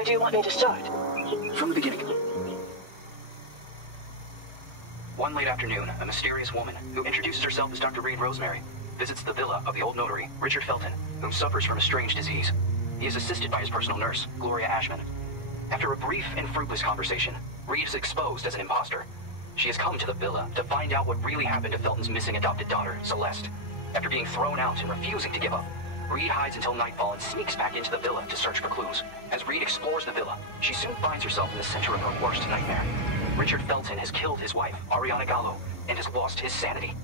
Where do you want me to start? From the beginning. One late afternoon, a mysterious woman, who introduces herself as Dr. Reed Rosemary, visits the villa of the old notary, Richard Felton, whom suffers from a strange disease. He is assisted by his personal nurse, Gloria Ashman. After a brief and fruitless conversation, Reed is exposed as an imposter. She has come to the villa to find out what really happened to Felton's missing adopted daughter, Celeste. After being thrown out and refusing to give up, Reed hides until nightfall and sneaks back into the villa to search for clues. As Reed explores the villa, she soon finds herself in the center of her worst nightmare. Richard Felton has killed his wife, Ariana Gallo, and has lost his sanity.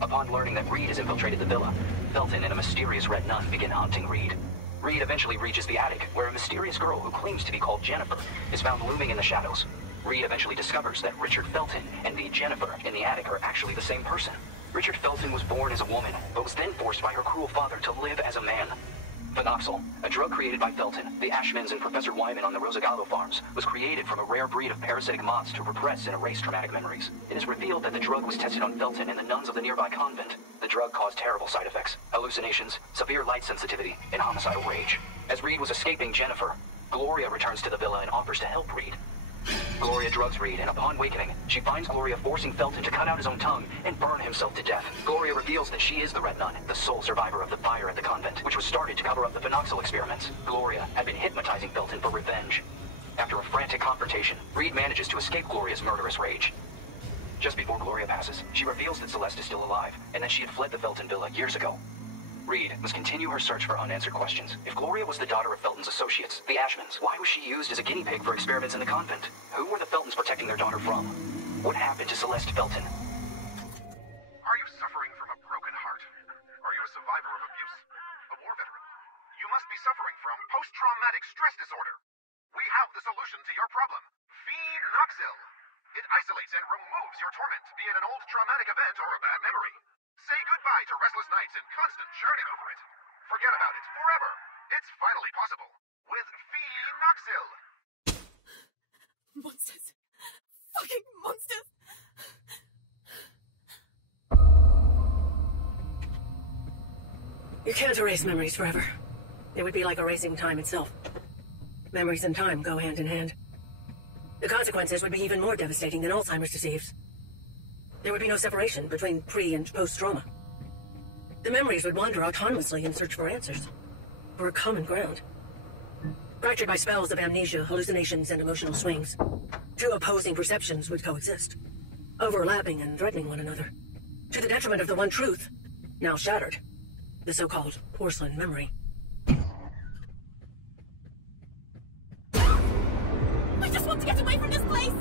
Upon learning that Reed has infiltrated the villa, Felton and a mysterious red nun begin hunting Reed. Reed eventually reaches the attic, where a mysterious girl who claims to be called Jennifer is found looming in the shadows. Reed eventually discovers that Richard Felton and the Jennifer in the attic are actually the same person. Richard Felton was born as a woman, but was then forced by her cruel father to live as a man. Phenoxyl, a drug created by Felton, the Ashmans, and Professor Wyman on the Rosagallo farms, was created from a rare breed of parasitic moths to repress and erase traumatic memories. It is revealed that the drug was tested on Felton and the nuns of the nearby convent. The drug caused terrible side effects, hallucinations, severe light sensitivity, and homicidal rage. As Reed was escaping Jennifer, Gloria returns to the villa and offers to help Reed. Gloria drugs Reed, and upon awakening, she finds Gloria forcing Felton to cut out his own tongue and burn himself to death. Gloria reveals that she is the Red Nun, the sole survivor of the fire at the convent, which was started to cover up the Phenoxyl experiments. Gloria had been hypnotizing Felton for revenge. After a frantic confrontation, Reed manages to escape Gloria's murderous rage. Just before Gloria passes, she reveals that Celeste is still alive, and that she had fled the Felton villa years ago. Reed must continue her search for unanswered questions. If Gloria was the daughter of Felton's associates, the Ashmans, why was she used as a guinea pig for experiments in the convent? Who were the Feltons protecting their daughter from? What happened to Celeste Felton? Are you suffering from a broken heart? Are you a survivor of abuse? A war veteran? You must be suffering from post-traumatic stress disorder. We have the solution to your problem. Phenoxyl. It isolates and removes your torment, be it an old traumatic event or a bad memory. Say goodbye to restless nights and constant churning over it. Forget about it forever. It's finally possible with Phenoxyl. Monsters. Fucking monsters. You can't erase memories forever. It would be like erasing time itself. Memories and time go hand in hand. The consequences would be even more devastating than Alzheimer's disease. There would be no separation between pre- and post-trauma. The memories would wander autonomously in search for answers, for a common ground. Fractured by spells of amnesia, hallucinations, and emotional swings, two opposing perceptions would coexist, overlapping and threatening one another, to the detriment of the one truth, now shattered, the so-called porcelain memory. I just want to get away from this place!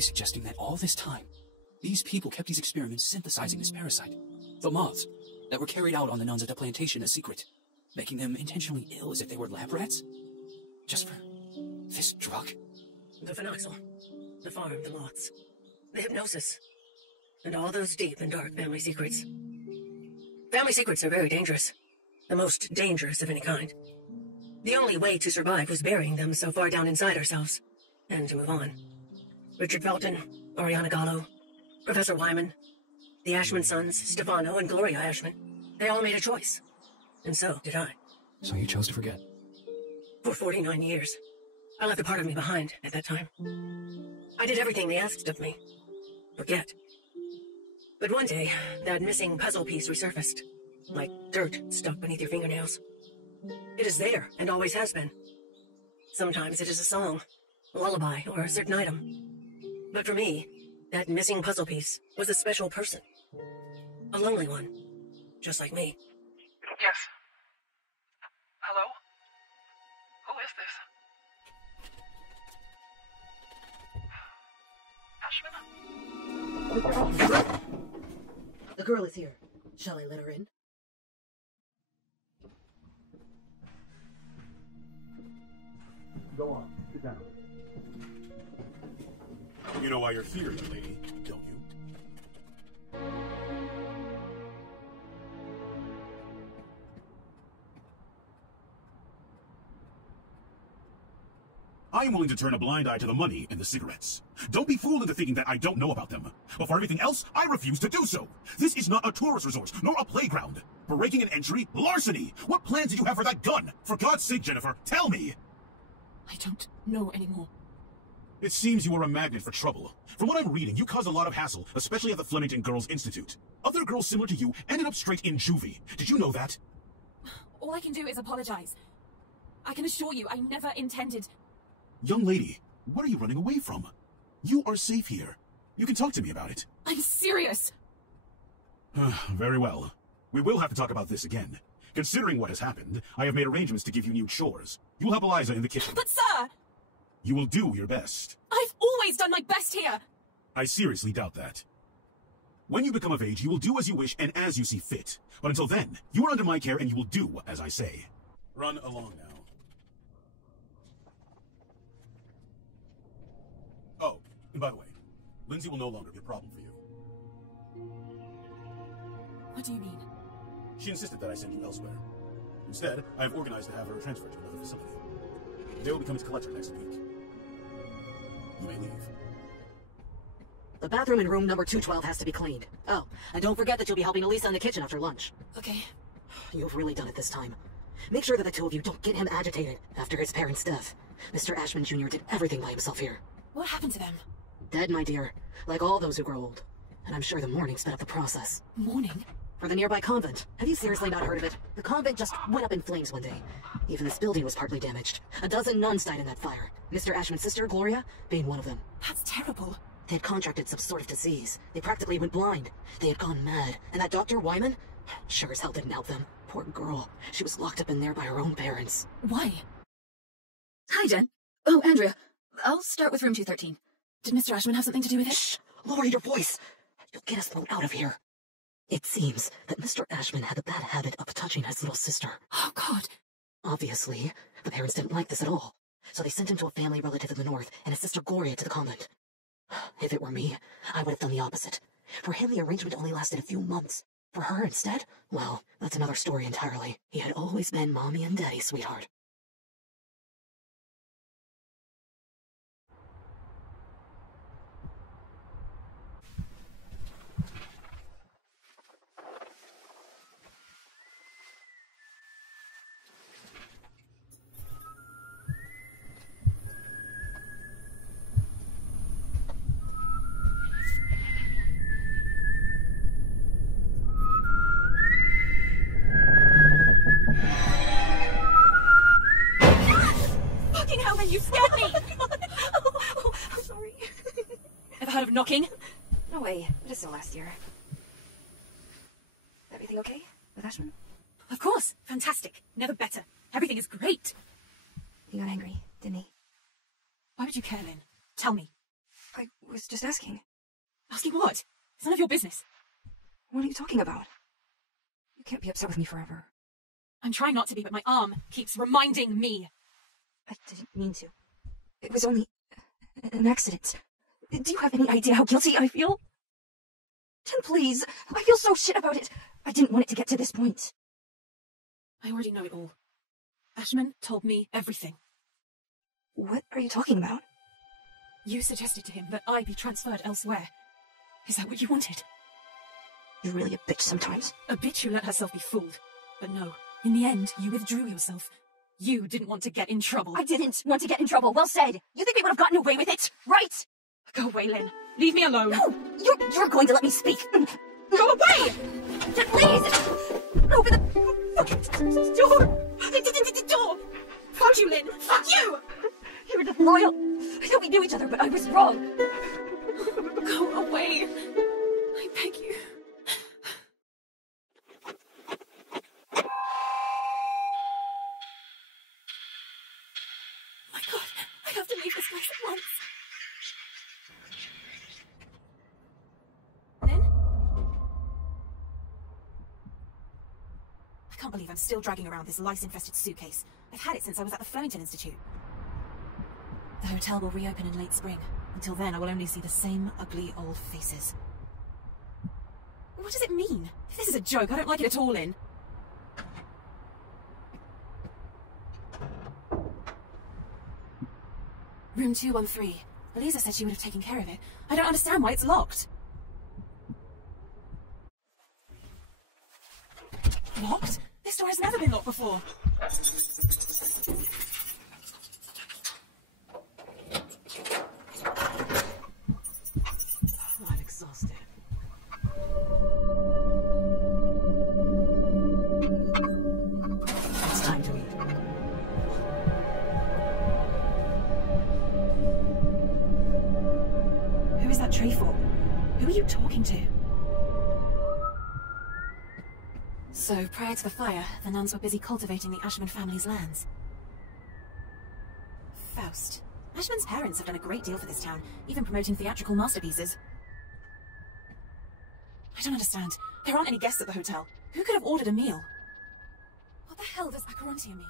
Suggesting that all this time, these people kept these experiments synthesizing this parasite, the moths, that were carried out on the nuns at the plantation as secret, making them intentionally ill as if they were lab rats? Just for this drug? The Phenoxyl, the farm, the moths, the hypnosis, and all those deep and dark family secrets. Family secrets are very dangerous, the most dangerous of any kind. The only way to survive was burying them so far down inside ourselves, and to move on. Richard Felton, Ariana Gallo, Professor Wyman, the Ashman sons, Stefano and Gloria Ashman. They all made a choice. And so did I. So you chose to forget? For 49 years. I left a part of me behind at that time. I did everything they asked of me. Forget. But one day, that missing puzzle piece resurfaced, like dirt stuck beneath your fingernails. It is there, and always has been. Sometimes it is a song, a lullaby, or a certain item. But for me, that missing puzzle piece was a special person. A lonely one. Just like me. Yes. Hello? Who is this? Ashman? The girl is here. Shall I let her in? town. You know why you're here, young lady, don't you? I am willing to turn a blind eye to the money and the cigarettes. Don't be fooled into thinking that I don't know about them. But for everything else, I refuse to do so. This is not a tourist resort, nor a playground. Breaking an entry, larceny. What plans did you have for that gun? For God's sake, Jennifer, tell me! I don't know anymore. It seems you are a magnet for trouble. From what I'm reading, you caused a lot of hassle, especially at the Flemington Girls Institute. Other girls similar to you ended up straight in juvie. Did you know that? All I can do is apologize. I can assure you, I never intended... Young lady, what are you running away from? You are safe here. You can talk to me about it. I'm serious! Very well. We will have to talk about this again. Considering what has happened, I have made arrangements to give you new chores. You will help Eliza in the kitchen. But sir! You will do your best. I've always done my best here! I seriously doubt that. When you become of age, you will do as you wish and as you see fit. But until then, you are under my care and you will do as I say. Run along now. Oh, and by the way, Lindsay will no longer be a problem for you. What do you mean? She insisted that I send you elsewhere. Instead, I have organized to have her transferred to another facility. They will become its collector next week. You may leave. The bathroom in room number 212 has to be cleaned. Oh, and don't forget that you'll be helping Elisa in the kitchen after lunch. Okay. You've really done it this time. Make sure that the two of you don't get him agitated after his parents' death. Mr. Ashman Jr. did everything by himself here. What happened to them? Dead, my dear. Like all those who grow old. And I'm sure the mourning sped up the process. Mourning? For the nearby convent. Have you seriously not heard of it? The convent just went up in flames one day. Even this building was partly damaged. A dozen nuns died in that fire. Mr. Ashman's sister, Gloria, being one of them. That's terrible. They had contracted some sort of disease. They practically went blind. They had gone mad. And that Dr. Wyman? Sure as hell didn't help them. Poor girl. She was locked up in there by her own parents. Why? Hi, Jen. Oh, Andrea. I'll start with room 213. Did Mr. Ashman have something to do with it? Shh! Lower your voice! You'll get us thrown out of here. It seems that Mr. Ashman had the bad habit of touching his little sister. Oh, God. Obviously, the parents didn't like this at all. So they sent him to a family relative in the north and his sister Gloria to the convent. If it were me, I would have done the opposite. For him, the arrangement only lasted a few months. For her, instead, well, that's another story entirely. He had always been Mommy and Daddy's sweetheart. Fucking hell, man, you scared me! Oh, I'm sorry. Ever heard of knocking? No way. I just saw last year. Everything okay with Ashman? Of course. Fantastic. Never better. Everything is great. He got angry, didn't he? Why would you care, Lynn? Tell me. I was just asking. Asking what? It's none of your business. What are you talking about? You can't be upset with me forever. I'm trying not to be, but my arm keeps reminding me. I didn't mean to. It was only an accident. Do you have any idea how guilty I feel? Jen, please. I feel so shit about it. I didn't want it to get to this point. I already know it all. Ashman told me everything. What are you talking about? You suggested to him that I be transferred elsewhere. Is that what you wanted? You're really a bitch sometimes. A bitch who let herself be fooled. But no, in the end, you withdrew yourself. You didn't want to get in trouble. I didn't want to get in trouble. Well said. You think we would have gotten away with it, right? Go away, Lynn. Leave me alone. No! You're going to let me speak. Go away! Jen, please! Open the fucking door! The door! Fuck you, Lynn! Fuck you! You were just loyal. I thought we knew each other, but I was wrong. Go away. I beg you. My God, I have to leave this place at once. Lynn? I can't believe I'm still dragging around this lice-infested suitcase. I've had it since I was at the Flemington Institute. The hotel will reopen in late spring. Until then, I will only see the same ugly old faces. What does it mean? If this is a joke, I don't like it at all, Lynn. Room 213. Eliza said she would have taken care of it. I don't understand why it's locked. Locked? This door has never been locked before. I'm exhausted. It's time to eat. Who is that tree for? Who are you talking to? So, prior to the fire, the nuns were busy cultivating the Ashman family's lands. Faust. Ashman's parents have done a great deal for this town, even promoting theatrical masterpieces. I don't understand. There aren't any guests at the hotel. Who could have ordered a meal? What the hell does Acherontia mean?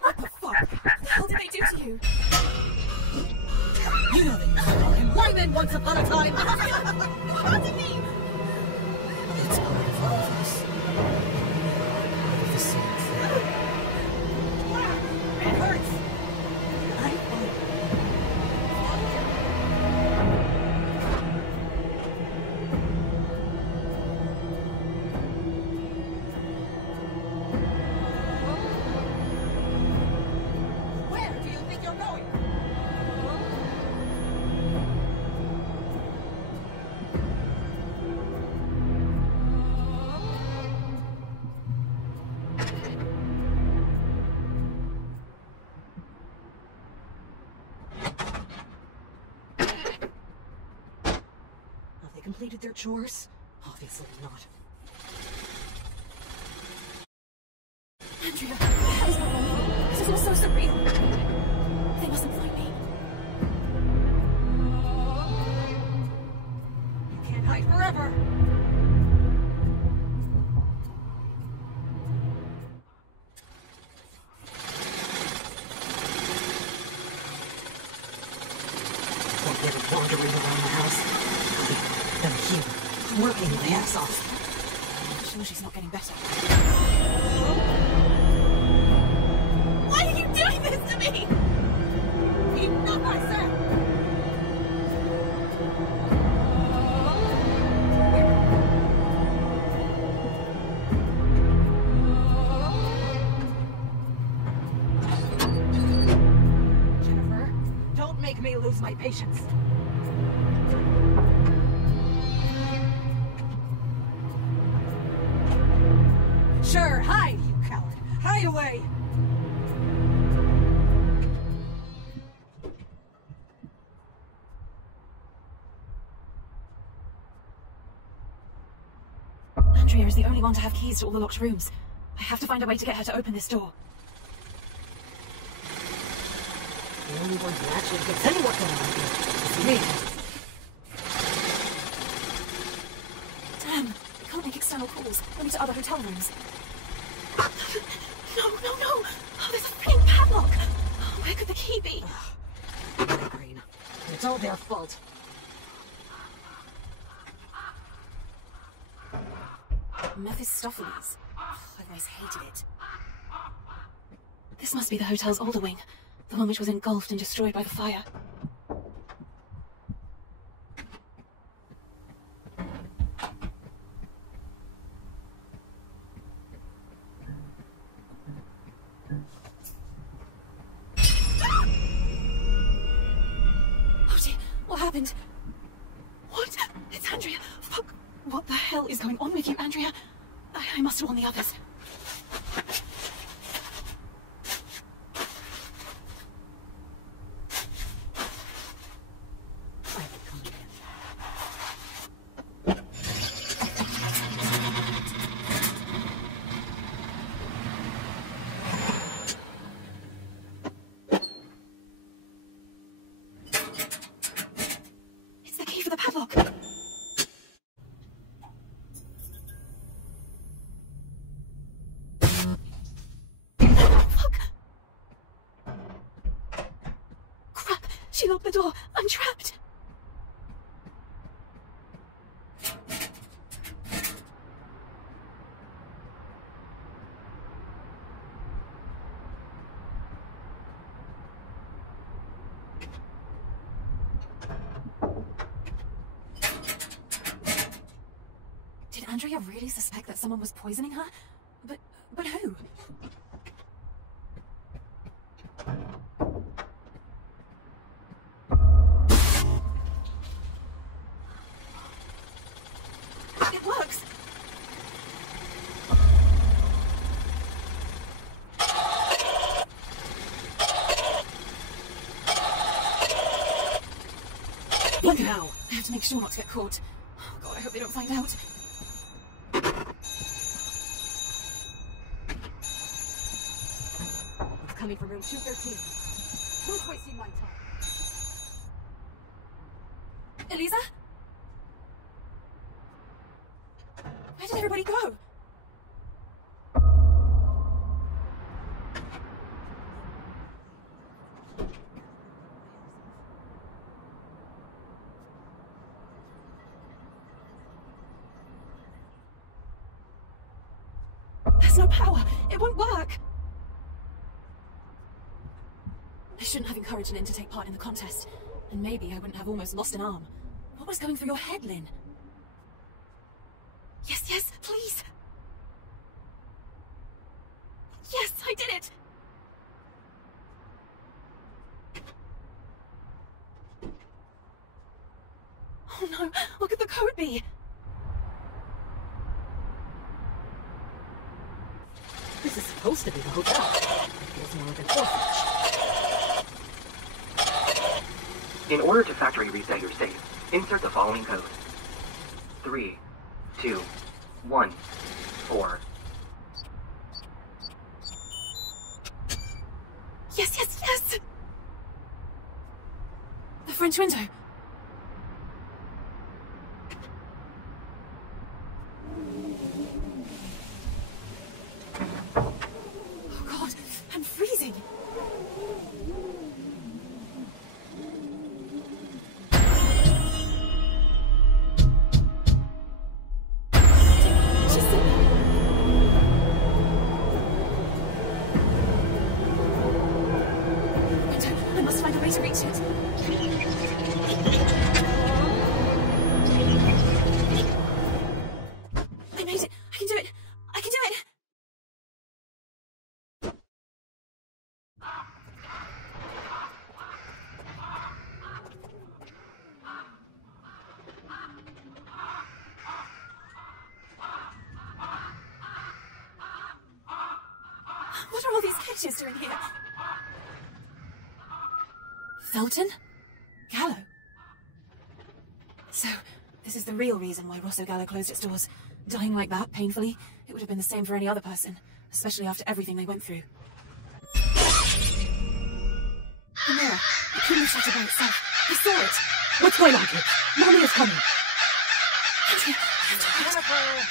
What the fuck? What the hell did they do to you? You know that you saw him. Why then once upon a time? What does it mean? It's part of all of us. Part of the same thing. It hurts. I know. Where do you think you're going? Have they completed their chores? Obviously not. Andrea, what the hell is going on? This is all so surreal. They mustn't find me. You can't hide forever. Won't get it wandering around the house. I'm here, working my ass off. I'm sure she's not getting better. Why are you doing this to me? Enough, I said! Jennifer, don't make me lose my patience. Sure, hide, you coward. Hide away. Andrea is the only one to have keys to all the locked rooms. I have to find a way to get her to open this door. The only one who actually gets any work done around here is me. Damn, I can't make external calls, only to other hotel rooms. No, no, no! Oh, there's a freaking padlock! Oh, where could the key be? Green. It's all their fault. Mephistopheles. I've always hated it. This must be the hotel's older wing, the one which was engulfed and destroyed by the fire. Oh dear, what happened? What? It's Andrea. Fuck. What the hell is going on with you, Andrea? I must have warned the others. It's the key for the padlock. She locked the door. I'm trapped. Did Andrea really suspect that someone was poisoning her? But who? It works! Look now! I have to make sure not to get caught. Oh God, I hope they don't find out. It's coming from room 213. Who's wasting my time? Elisa? Where did everybody go? There's no power. It won't work. I shouldn't have encouraged Lynn to take part in the contest. And maybe I wouldn't have almost lost an arm. What was going through your head, Lynn? Yes, yes, please. Yes, I did it. Oh no, what could the code be? This is supposed to be the hotel. It feels more like an orphanage. In order to factory reset your safe, insert the following code. 3, 2, 1, 4. Yes, yes, yes! The French window. Oh God, I'm freezing. She's in there. Window, I must find a way to reach it. I made it! I can do it! I can do it! What are all these pictures doing here? Felton? Gallo? So, this is the real reason why Rosso Gallo closed its doors. Dying like that, painfully, it would have been the same for any other person, especially after everything they went through. The mirror, it couldn't have shut it by itself. I saw it. What's going on, kid? Mommy is coming! Andrea, I have to hide.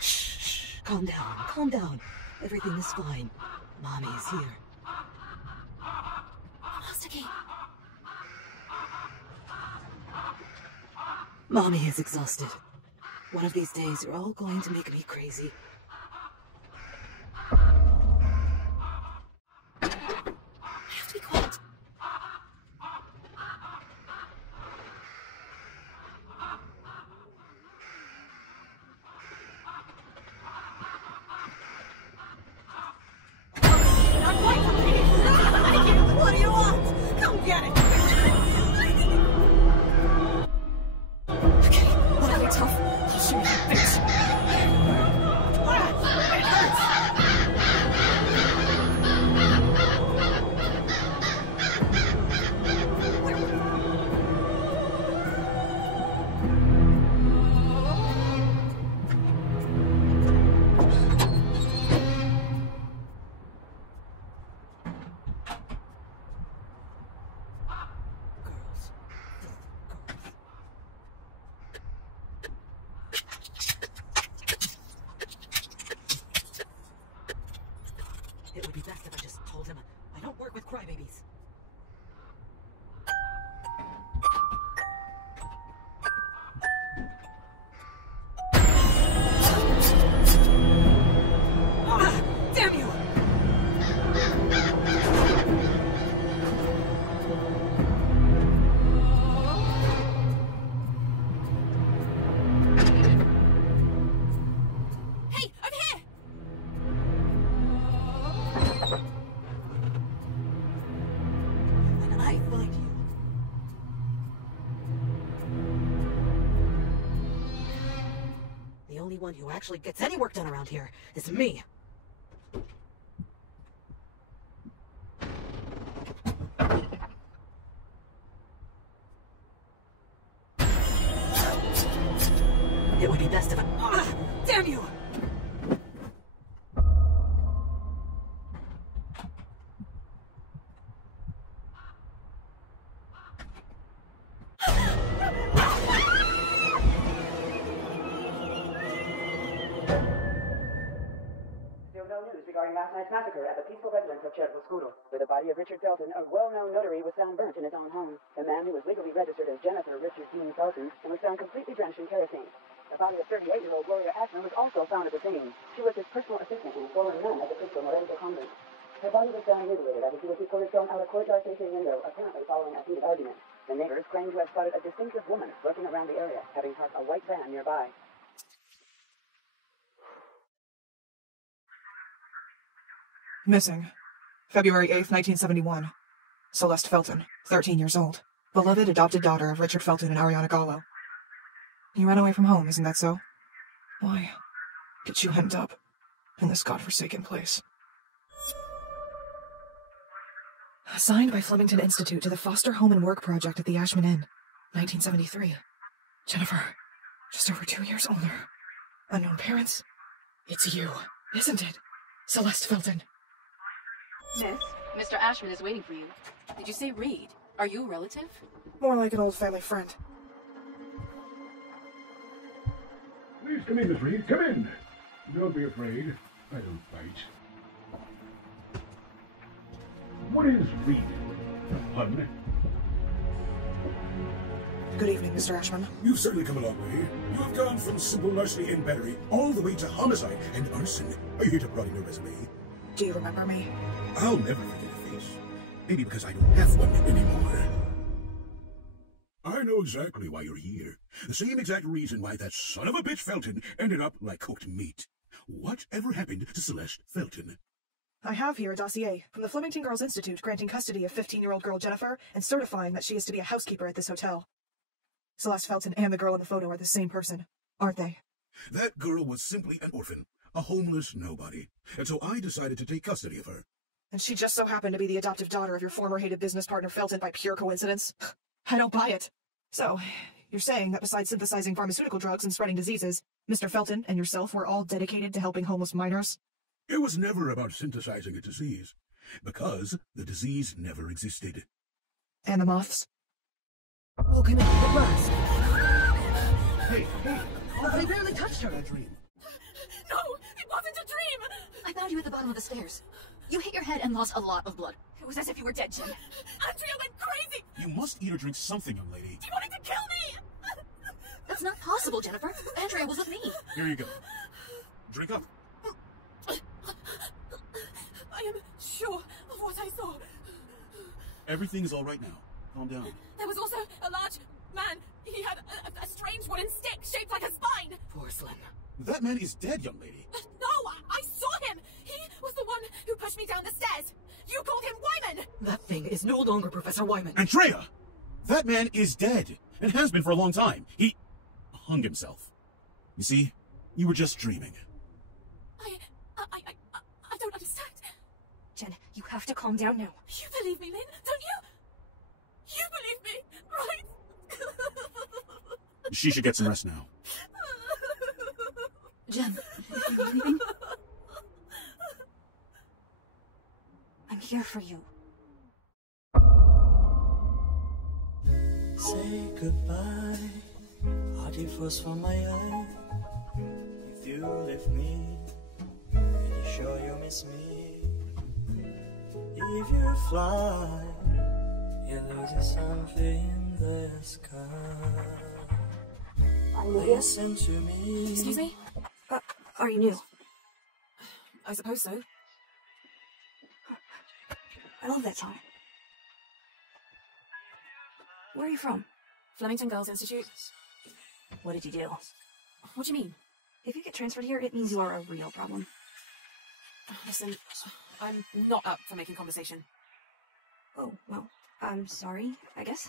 Shh, calm down, calm down. Everything is fine. Mommy is here. Master Key. Mommy is exhausted. One of these days, you're all going to make me crazy. I have to be quiet. What do you want? Come get it! Okay, well, I'll be tough. I'll shoot you, bitch. one who actually gets any work done around here is me. It would be best if I... Ah, damn you! Still no news regarding last night's massacre at the peaceful residence of Oscuro, where the body of Richard Felton, a well-known notary, was found burnt in his own home. The man who was legally registered as Jennifer Richard Dean Felton and was found completely drenched in kerosene. The body of 38-year-old Gloria Ashman was also found at the scene. She was his personal assistant and former nun at the Cristo Morenco convent. Her body was found mutilated after she was reported thrown out a courtyard-facing window, apparently following a heated argument. The neighbors claimed to have spotted a distinctive woman lurking around the area, having parked a white van nearby. Missing. February 8th, 1971. Celeste Felton, 13 years old. Beloved adopted daughter of Richard Felton and Ariana Gallo. You ran away from home, isn't that so? Why get you hemmed up in this godforsaken place? Assigned by Flemington Institute to the Foster Home and Work Project at the Ashman Inn, 1973. Jennifer, just over 2 years older. Unknown parents? It's you, isn't it? Celeste Felton. Miss, Mr. Ashman is waiting for you. Did you say Reed? Are you a relative? More like an old family friend. Please come in, Miss Reed. Come in. Don't be afraid. I don't bite. What is Reed? A pun? Good evening, Mr. Ashman. You've certainly come a long way. You have gone from simple larceny and battery all the way to homicide and arson. I hate to run your resume. Do you remember me? I'll never forget a face. Maybe because I don't have one anymore. I know exactly why you're here. The same exact reason why that son of a bitch Felton ended up like cooked meat. Whatever happened to Celeste Felton? I have here a dossier from the Flemington Girls Institute granting custody of 15-year-old girl Jennifer and certifying that she is to be a housekeeper at this hotel. Celeste Felton and the girl in the photo are the same person, aren't they? That girl was simply an orphan, a homeless nobody, and so I decided to take custody of her. And she just so happened to be the adoptive daughter of your former hated business partner Felton by pure coincidence? I don't buy it. So, you're saying that besides synthesizing pharmaceutical drugs and spreading diseases, Mr. Felton and yourself were all dedicated to helping homeless minors? It was never about synthesizing a disease, because the disease never existed. And the moths? Welcome in at last. Hey, oh, they barely touched her. A dream. No, it wasn't a dream! I found you at the bottom of the stairs. You hit your head and lost a lot of blood. It was as if you were dead, Jen. Andrea went crazy! You must eat or drink something, young lady. He wanted to kill me! That's not possible, Jennifer. Andrea was with me. Here you go. Drink up. I am sure of what I saw. Everything's all right now. Calm down. There was also a large man. He had a strange wooden stick shaped like a spine. Porcelain. That man is dead, young lady. No, I saw him. He was the one who pushed me down the stairs. You called him Wyman. That thing is no longer Professor Wyman. Andrea! That man is dead, and has been for a long time. He hung himself. You see, you were just dreaming. I don't understand. Jen, you have to calm down now. You believe me, Lynn, don't you? You believe me, right? She should get some rest now. Jen, you need anything? I'm here for you. Say goodbye, hearty force from my eye. If you leave me, pretty sure you miss me. If you fly, you lose something in the sky. Are you here? Listen to me. Excuse me? Are you new? I suppose so. I love that song. Where are you from? Flemington Girls Institute. What did you do? What do you mean? If you get transferred here, it means you are a real problem. Listen, I'm not up for making conversation. Oh, well, I'm sorry, I guess.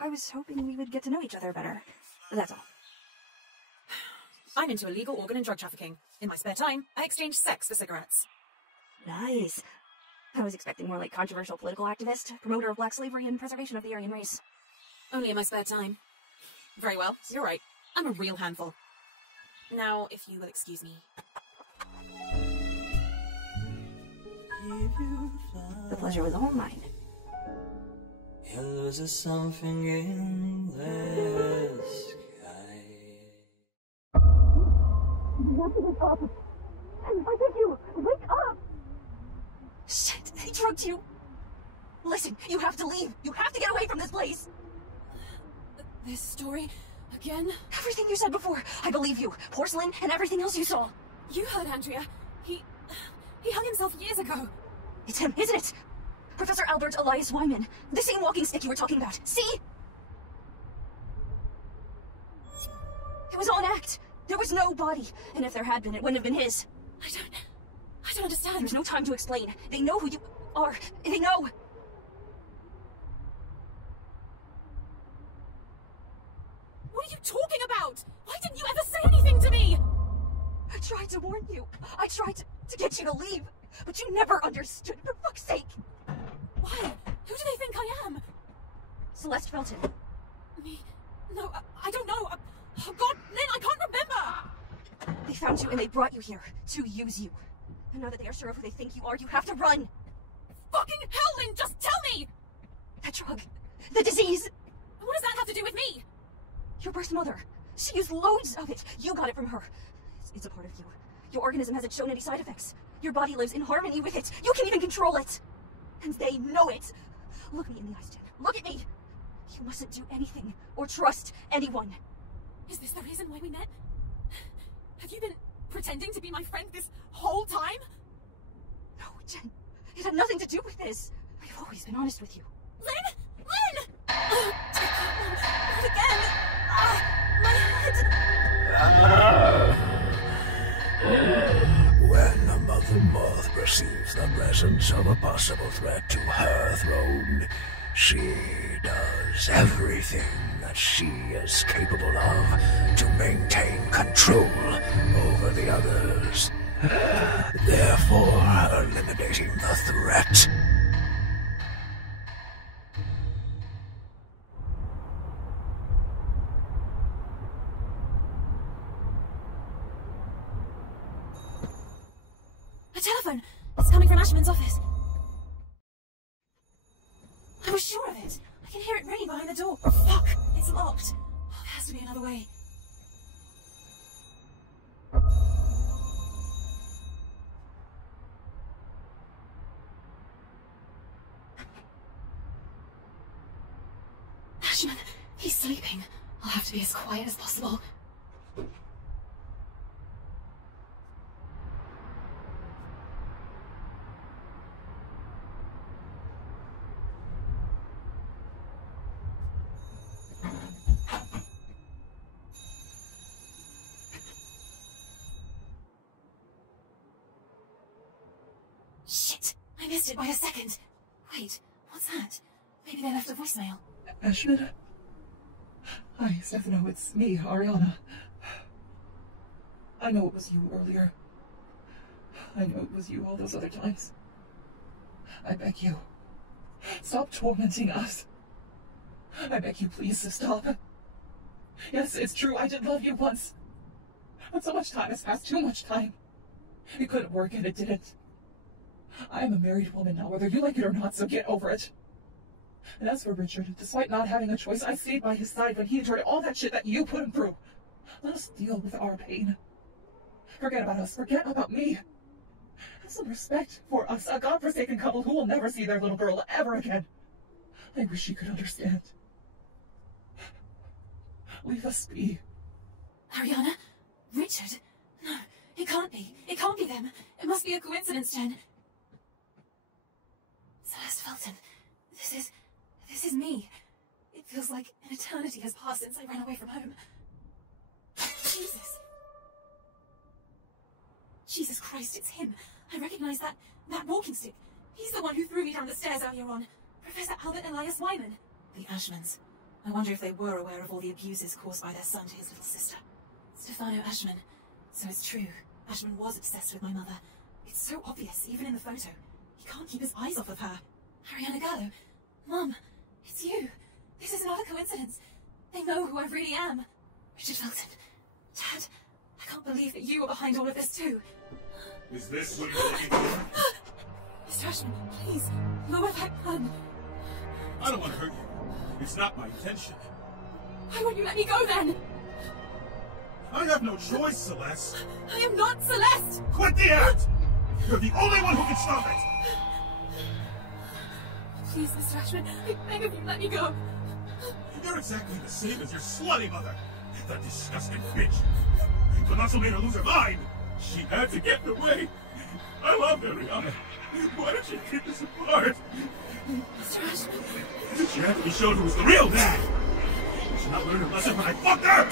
I was hoping we would get to know each other better. That's all. I'm into illegal organ and drug trafficking. In my spare time, I exchange sex for cigarettes. Nice. I was expecting more like controversial political activist, promoter of black slavery and preservation of the Aryan race. Only in my spare time. Very well, you're right. I'm a real handful. Now, if you will excuse me. The pleasure was all mine. There was something in the sky. You have to wake up. I beg you, wake up! Shit, they drugged you. Listen, you have to leave. You have to get away from this place. This story again? Everything you said before, I believe you. Porcelain and everything else you saw. You heard Andrea. He hung himself years ago. It's him, isn't it? Professor Albert Elias Wyman. The same walking stick you were talking about. See? It was all an act. There was no body. And if there had been, it wouldn't have been his. I don't understand. There's no time to explain. They know who you are. They know. What are you talking about? Why didn't you ever say anything to me? I tried to warn you. I tried to get you to leave. But you never understood, for fuck's sake. Why? Who do they think I am? Celeste Felton. Me? No, I don't know. Oh God, Lynn, I can't remember! They found you and they brought you here to use you. And now that they are sure of who they think you are, you have to run. Fucking hell, Lynn, just tell me! That drug. The disease. What does that have to do with me? Your birth mother. She used loads of it. You got it from her. It's a part of you. Your organism hasn't shown any side effects. Your body lives in harmony with it. You can even control it. And they know it. Look me in the eyes, Jen. Look at me. You mustn't do anything or trust anyone. Is this the reason why we met? Have you been pretending to be my friend this whole time? No, Jen. It had nothing to do with this. I've always been honest with you. Lynn! Lynn! Not again! My head! When the Mother Moth perceives the presence of a possible threat to her throne, she does everything that she is capable of to maintain control over the others, therefore eliminating the threat. A telephone! It's coming from Ashman's office. I was sure of it. I can hear it ringing behind the door. Fuck! It's locked. Oh, there has to be another way. Ashman, he's sleeping. I'll have to be as quiet as possible. Shit! I missed it by a second. Wait, what's that? Maybe they left a voicemail. Ashman? Hi, Stefano, it's me, Ariana. I know it was you earlier. I know it was you all those other times. I beg you, stop tormenting us. I beg you, please, to stop. Yes, it's true, I did love you once. But so much time has passed, too much time. It couldn't work, and it didn't. I am a married woman now, whether you like it or not, so get over it. And as for Richard, despite not having a choice, I stayed by his side when he endured all that shit that you put him through. Let us deal with our pain. Forget about us, forget about me. Have some respect for us, a godforsaken couple who will never see their little girl ever again. I wish you could understand. Leave us be. Ariana? Richard? No, it can't be. It can't be them. It must be a coincidence, Jen. Celeste Felton. This is me. It feels like an eternity has passed since I ran away from home. Jesus Christ, it's him. I recognize that walking stick. He's the one who threw me down the stairs earlier on. Professor Albert Elias Wyman. The Ashmans. I wonder if they were aware of all the abuses caused by their son to his little sister. Stefano Ashman. So it's true. Ashman was obsessed with my mother. It's so obvious, even in the photo. He can't keep his eyes off of her. Ariana Gallo. Mum, it's you. This is not a coincidence. They know who I really am. Richard Felton. Dad, I can't believe that you were behind all of this too. Is this what you're looking for? Mr. Ashman, please, lower that gun. I don't want to hurt you. It's not my intention. Why won't you let me go then? I have no choice, Celeste. I am not Celeste! Quit the act! You're the only one who can stop it! Please, Mr. Ashman, I beg of you, let me go. You're exactly the same as your slutty mother. That disgusting bitch. But also made her lose her mind. She had to get away. I love Ariana. Why did she keep us apart? Mr. Ashman. She had to be shown who was the real dad. She should not learn her lesson when I fucked her!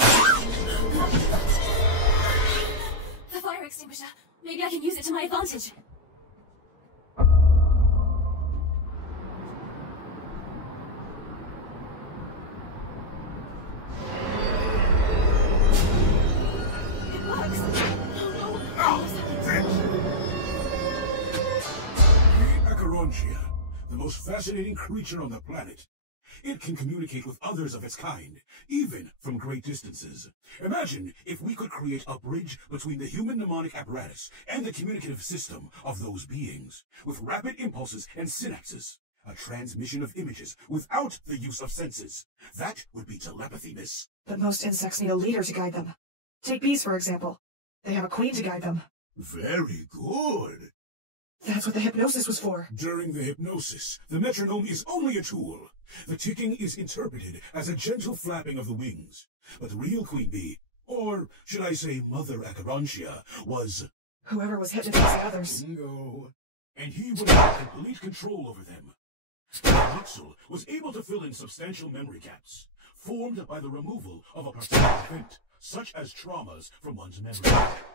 The fire extinguisher. Maybe I can use it to my advantage. The most fascinating creature on the planet. It can communicate with others of its kind, even from great distances. Imagine if we could create a bridge between the human mnemonic apparatus and the communicative system of those beings, with rapid impulses and synapses. A transmission of images without the use of senses. That would be telepathy, miss. But most insects need a leader to guide them. Take bees, for example. They have a queen to guide them. Very good. That's what the hypnosis was for. During the hypnosis, the metronome is only a tool. The ticking is interpreted as a gentle flapping of the wings. But the real queen bee, or should I say Mother Acherontia, was... whoever was hypnotizing others. Bingo. And he would have complete control over them. Huxel was able to fill in substantial memory gaps, formed by the removal of a particular event, such as traumas from one's memory.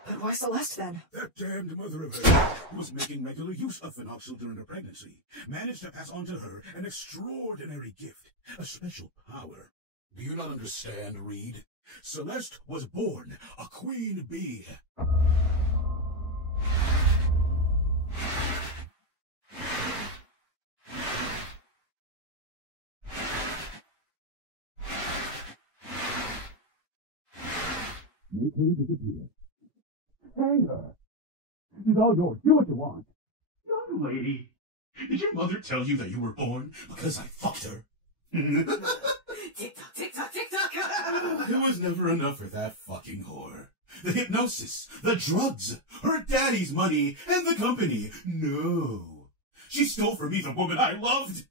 But why Celeste, then? That damned mother of hers, who was making regular use of phenoxyl during her pregnancy, managed to pass on to her an extraordinary gift, a special power. Do you not understand, Reed? Celeste was born a queen bee. Make her disappear. Hang her. She's all yours. Do what you want. Young lady, did your mother tell you that you were born because I fucked her? Tick-tock, tick-tock, tick-tock! It was never enough for that fucking whore. The hypnosis, the drugs, her daddy's money, and the company. No. She stole from me the woman I loved.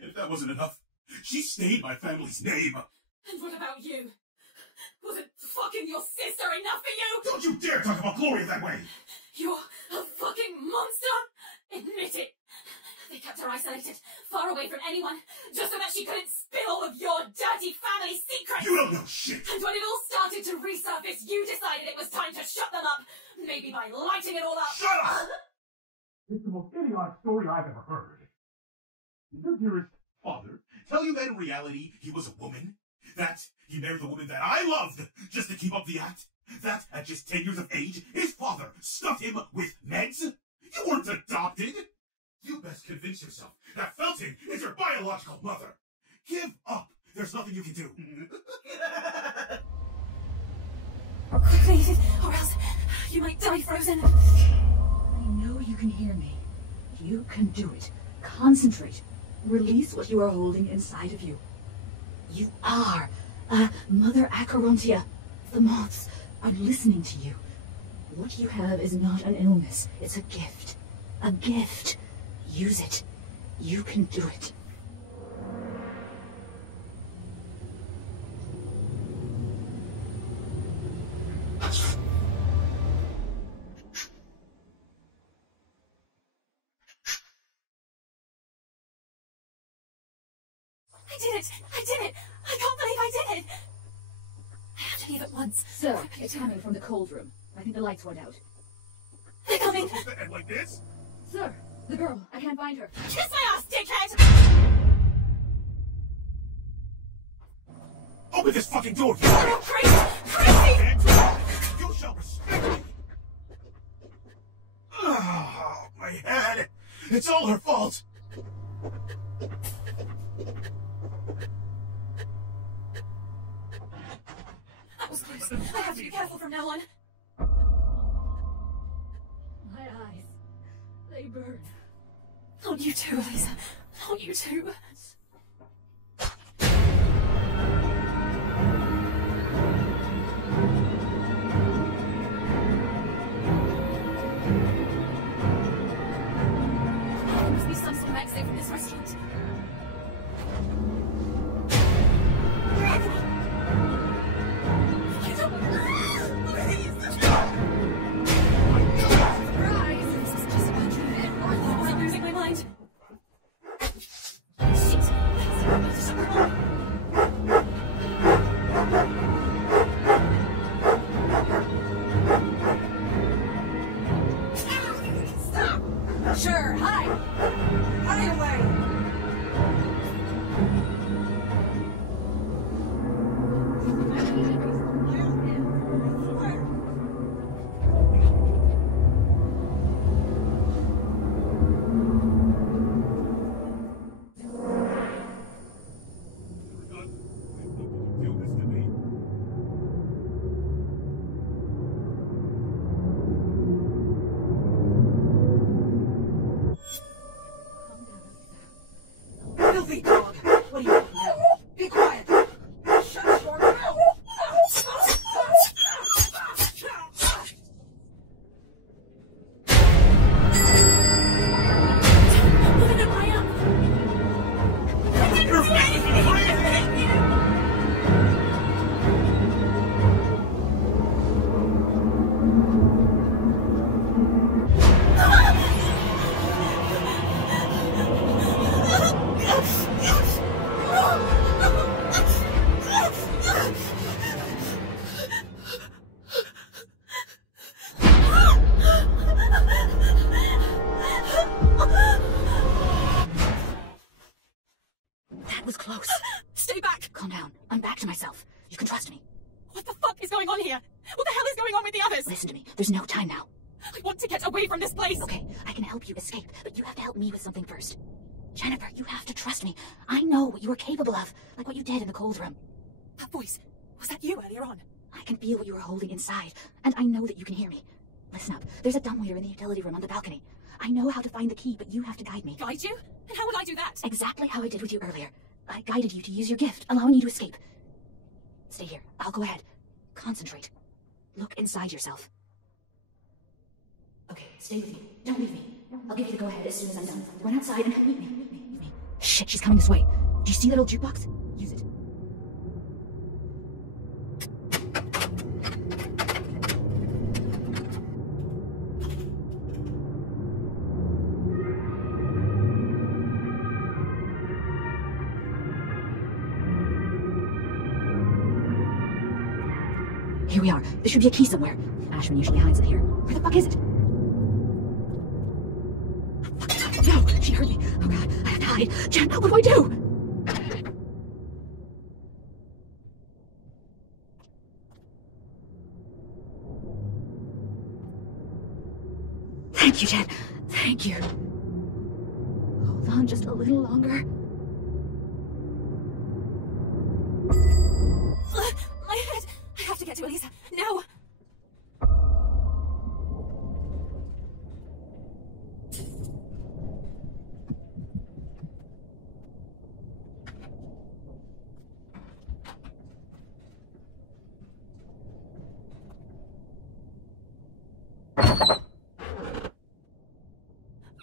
And if that wasn't enough, she stained my family's name. And what about you? Was it fucking your sister enough for you? Don't you dare talk about Gloria that way! You're a fucking monster! Admit it! They kept her isolated, far away from anyone, just so that she couldn't spill all of your dirty family secrets! You don't know shit! And when it all started to resurface, you decided it was time to shut them up! Maybe by lighting it all up! Shut up! It's the most idiotic story I've ever heard. Did your dearest father tell you that in reality he was a woman? That he married the woman that I loved just to keep up the act? That at just 10 years of age, his father stuffed him with meds? You weren't adopted! You best convince yourself that Felton is your biological mother. Give up. There's nothing you can do. Quickly, or else you might die frozen. I know you can hear me. You can do it. Concentrate. Release what you are holding inside of you. You are Mother Acherontia. The moths are listening to you. What you have is not an illness. It's a gift. A gift. Use it. You can do it. I did it! I did it! I can't believe I did it! I have to leave at once. Sir, it's coming from the cold room. I think the lights went out. They're coming! And like this? Sir, the girl. I can't find her. Kiss my ass, dickhead! Open this fucking door! You're crazy! Crazy! shall respect me. Oh, my head. It's all her fault. That was close. I have to be careful from now on. My eyes, they burn. Not you too, Elisa. Not you too. There must be some sort of exit from this restaurant. Sure, hide! Hide away! Do this to me. Filthy dog! What do you want now? Be quiet! Shut your mouth! Look at I am. I didn't do anything. That was close. Stay back. Calm down. I'm back to myself. You can trust me. What the fuck is going on here? What the hell is going on with the others? Listen to me. There's no time now. I want to get away from this place. Okay, I can help you escape, but you have to help me with something first. Jennifer, you have to trust me. I know what you are capable of, like what you did in the cold room. That voice, was that you earlier on? I can feel what you are holding inside, and I know that you can hear me. Listen up. There's a dumbwaiter in the utility room on the balcony. I know how to find the key, but you have to guide me. Guide you? And how would I do that? Exactly how I did with you earlier. I guided you to use your gift, allowing you to escape. Stay here. I'll go ahead. Concentrate. Look inside yourself. Okay, stay with me. Don't leave me. I'll give you the go-ahead as soon as I'm done. Run outside and meet me. Meet me. Shit, she's coming this way. Do you see that old jukebox? Use it. Here we are. There should be a key somewhere. Ashman usually hides it here. Where the fuck is it? No, she heard me. Oh god, I have to hide. Jen, what do I do? Thank you, Jen. Thank you. Hold on just a little longer. My head! I have to get to Elisa. Now!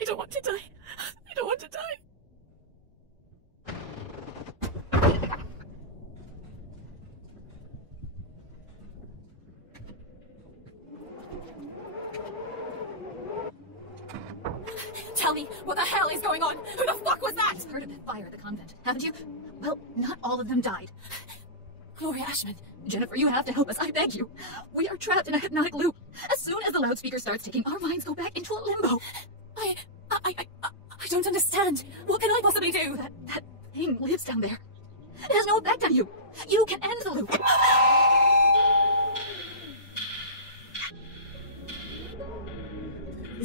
I don't want to die. I don't want to die. Tell me, what the hell is going on? Who the fuck was that? You've heard of that fire at the convent, haven't you? Well, not all of them died. Gloria Ashman. Jennifer, you have to help us, I beg you. We are trapped in a hypnotic loop. As soon as the loudspeaker starts ticking, our minds go back into a limbo. I don't understand. What can I possibly do? That thing lives down there. It has no effect on you. You can end the loop.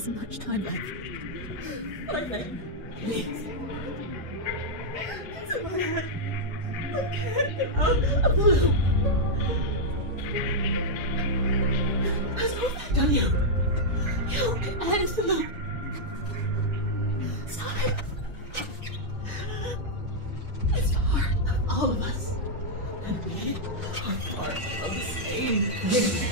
as much time left. I beg, please. It's in my head. I can't get out of the loop. Has all that done you? You and the loop. Stop it. It's part of all of us. And we are part of the same thing.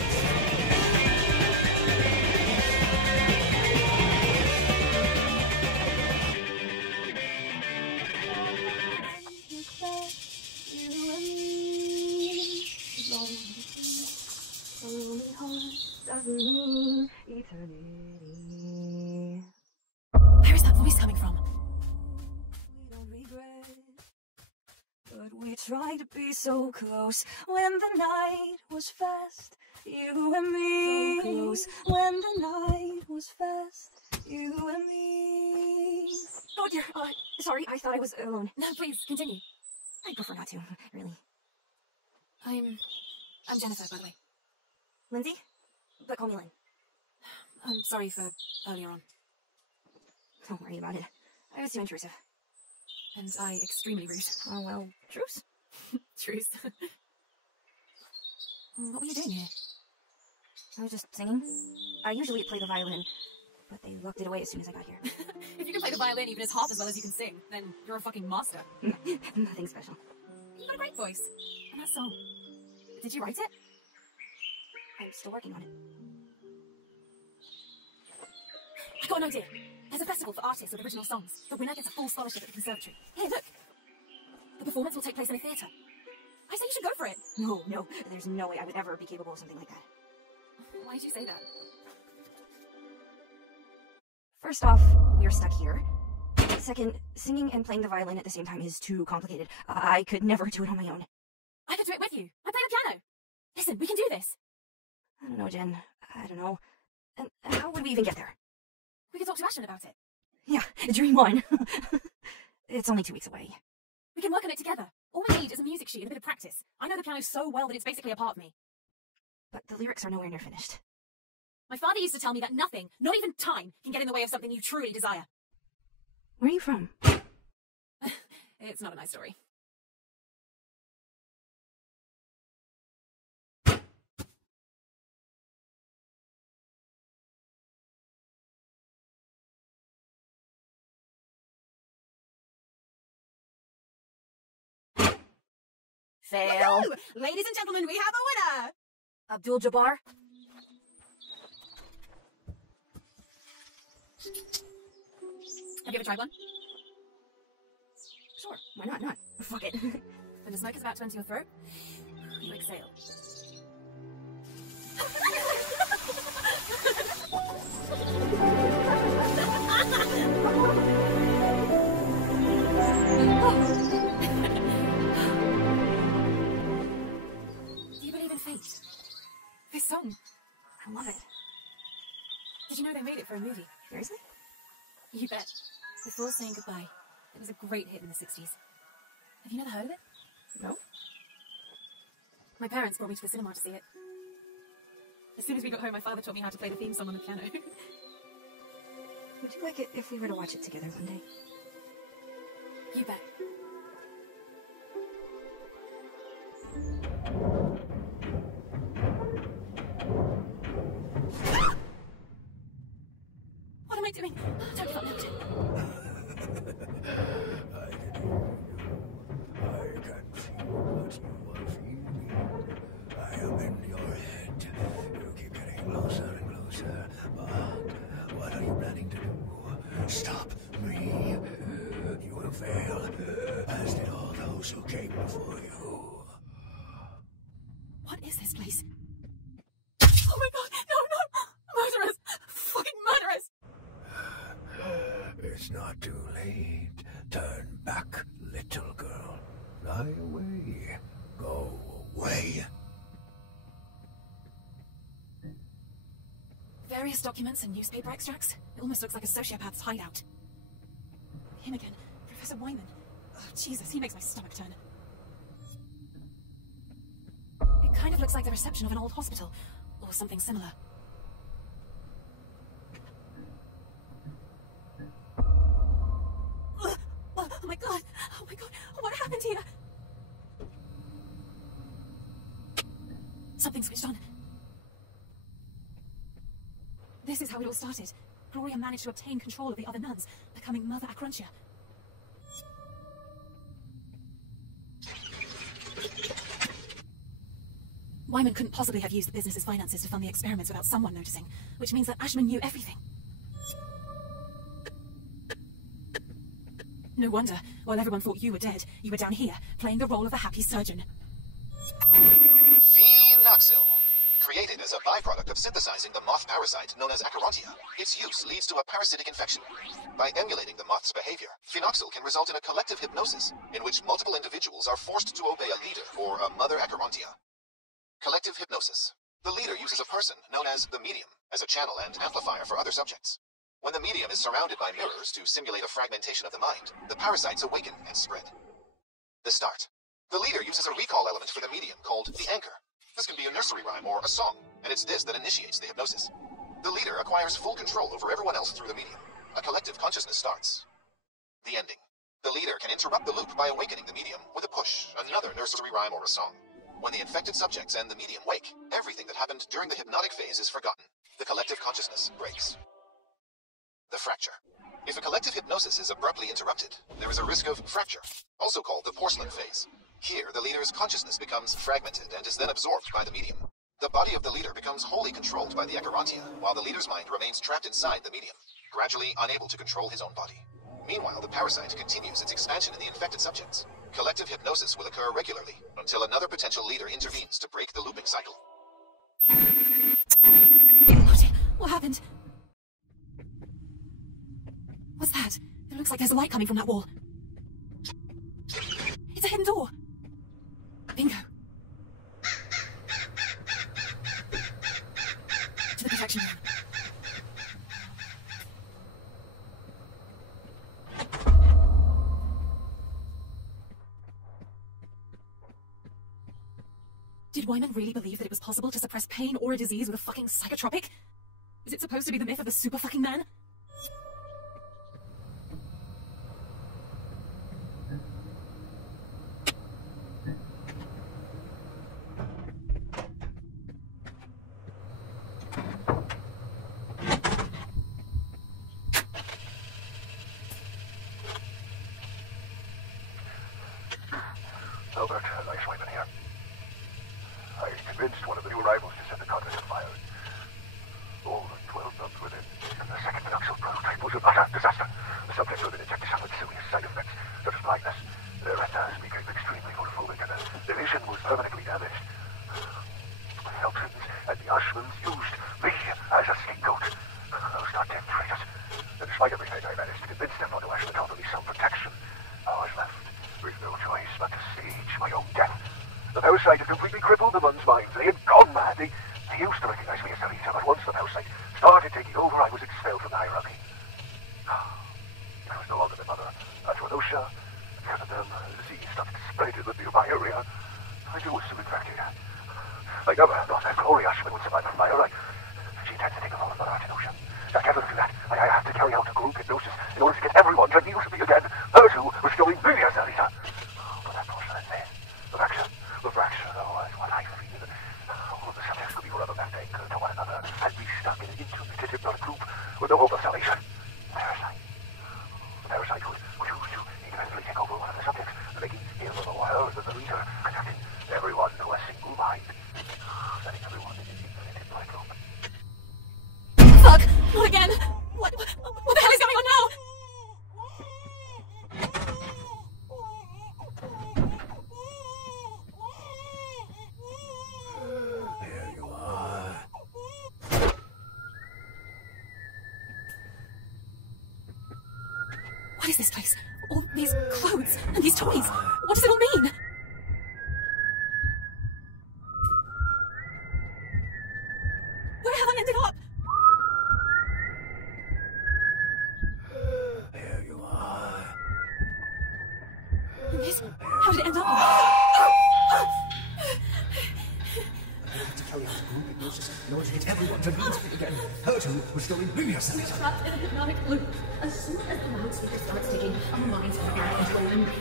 Where is that voice coming from? We don't regret, but we tried to be so close when the night was fast. You and me, so close when the night was fast. You and me. Oh dear, sorry, I thought I was alone. No, please, continue. I'd prefer not to, really. I'm Jennifer, by the way. Lindsay? But call me Lynn. I'm sorry for earlier on. Don't worry about it. I was too intrusive. And I extremely rude. Oh, well, truce. Truce. What were you doing here? I was just singing. I usually play the violin, but they locked it away as soon as I got here. If you can play the violin even as half as well as you can sing, then you're a fucking master. Nothing special. You've got a great voice. And that song. Did you write it? I'm still working on it. I got an idea. There's a festival for artists with original songs. The winner gets a full scholarship at the conservatory. Here, look. The performance will take place in a theatre. I say you should go for it. No. There's no way I would ever be capable of something like that. Why did you say that? First off, we're stuck here. Second, singing and playing the violin at the same time is too complicated. I could never do it on my own. I could do it with you. I play the piano. Listen, we can do this. I don't know, Jen. I don't know. And how would we even get there? We could talk to Ashton about it. Yeah, dream on. It's only 2 weeks away. We can work on it together. All we need is a music sheet and a bit of practice. I know the piano so well that it's basically a part of me. But the lyrics are nowhere near finished. My father used to tell me that nothing, not even time, can get in the way of something you truly desire. Where are you from? It's not a nice story. Fail. Woohoo! Ladies and gentlemen, we have a winner! Abdul-Jabbar? Have you ever tried one? Sure, why not? Fuck it. When the smoke is about to enter your throat, you exhale. Do you believe in fate? This song. I love it. Did you know they made it for a movie? Seriously? You bet. Before Saying Goodbye. It was a great hit in the 60s. Have you never heard of it? No. My parents brought me to the cinema to see it. As soon as we got home, my father taught me how to play the theme song on the piano. Would you like it if we were to watch it together one day? You bet. What am I doing? Don't give up, Milton. I can feel what you are feeling. I am in your head. You keep getting closer and closer. But what are you planning to do? Stop me. You will fail, as did all those who came before you. What is this place? Oh my god! No! Murderers! Fucking murderers! It's not too late. Turn back, little girl. Fly away. Go away. Various documents and newspaper extracts. It almost looks like a sociopath's hideout. Him again. Professor Wyman. Oh, Jesus, he makes my stomach turn. It kind of looks like the reception of an old hospital, or something similar. Something switched on. This is how it all started. Gloria managed to obtain control of the other nuns, becoming Mother Acrontia. Wyman couldn't possibly have used the business's finances to fund the experiments without someone noticing, which means that Ashman knew everything. No wonder, while everyone thought you were dead, you were down here, playing the role of the happy surgeon. Phenoxyl. Created as a byproduct of synthesizing the moth parasite known as Acherontia, its use leads to a parasitic infection. By emulating the moth's behavior, phenoxyl can result in a collective hypnosis, in which multiple individuals are forced to obey a leader, or a Mother Acherontia. Collective hypnosis. The leader uses a person, known as the medium, as a channel and amplifier for other subjects. When the medium is surrounded by mirrors to simulate a fragmentation of the mind, the parasites awaken and spread. The start. The leader uses a recall element for the medium called the anchor. This can be a nursery rhyme or a song, and it's this that initiates the hypnosis. The leader acquires full control over everyone else through the medium. A collective consciousness starts. The ending. The leader can interrupt the loop by awakening the medium with a push, another nursery rhyme or a song. When the infected subjects and the medium wake, everything that happened during the hypnotic phase is forgotten. The collective consciousness breaks. The fracture. If a collective hypnosis is abruptly interrupted, there is a risk of fracture, also called the porcelain phase. Here, the leader's consciousness becomes fragmented and is then absorbed by the medium. The body of the leader becomes wholly controlled by the Acherontia, while the leader's mind remains trapped inside the medium, gradually unable to control his own body. Meanwhile, the parasite continues its expansion in the infected subjects. Collective hypnosis will occur regularly, until another potential leader intervenes to break the looping cycle. What happened? What's that? It looks like there's a light coming from that wall. It's a hidden door. Bingo. To the protection room. Did Wyman really believe that it was possible to suppress pain or a disease with a fucking psychotropic? Is it supposed to be the myth of the super fucking man? Albert, nice Wyman here. I convinced one of the new arrivals to set the convent on fire. All of 12 nuns were then. The second phenoxyl prototype was an utter disaster. The subjects were then injected some with serious side effects, such as blindness. Their retina became extremely photophobic, and their vision was permanently damaged. The Feltons and the Ashmans used me as a scapegoat. Those goddamn traitors. And despite everything, I managed to convince them not to actually offer me some protection. I was left with no choice but to stage my own death. The parasite had completely crippled the nuns' minds. They had gone mad. They used to recognize me as the leader, but once the parasite started taking over, I was expelled from the hierarchy. I was no longer their mother, Acherontia. Because of them, the disease started spreading the nearby area. I knew it was infected. I never thought that Gloria Ashman would survive the fire. She intends to take the role of Mother Acherontia. I can't do that. I have to carry out a group hypnosis in order to get everyone to kneel to me again. Her two restoring me as their leader. But that porcelain thing, the fracture, though, is what I feel. All of the subjects could be forever left anchored to one another and be stuck in an intermittent hypnotic group with no hope of salvation. The parasite would choose to independently take over one of the subjects, making him or her the leader, conducting everyone to a single mind, setting everyone in an infinite hypnotic loop. Fuck! Not again! What the hell is going on now? There you are. What is this place? All these clothes and these toys. What does it all mean? Where have I ended up? There you are. This? How did it end up? I had to carry out a group hypnosis in order to get everyone to kneel to me again. Her two restoring me as the leader. Trapped in a hypnotic loop. As soon as the loudspeaker starts taking, our minds are back into a limbo.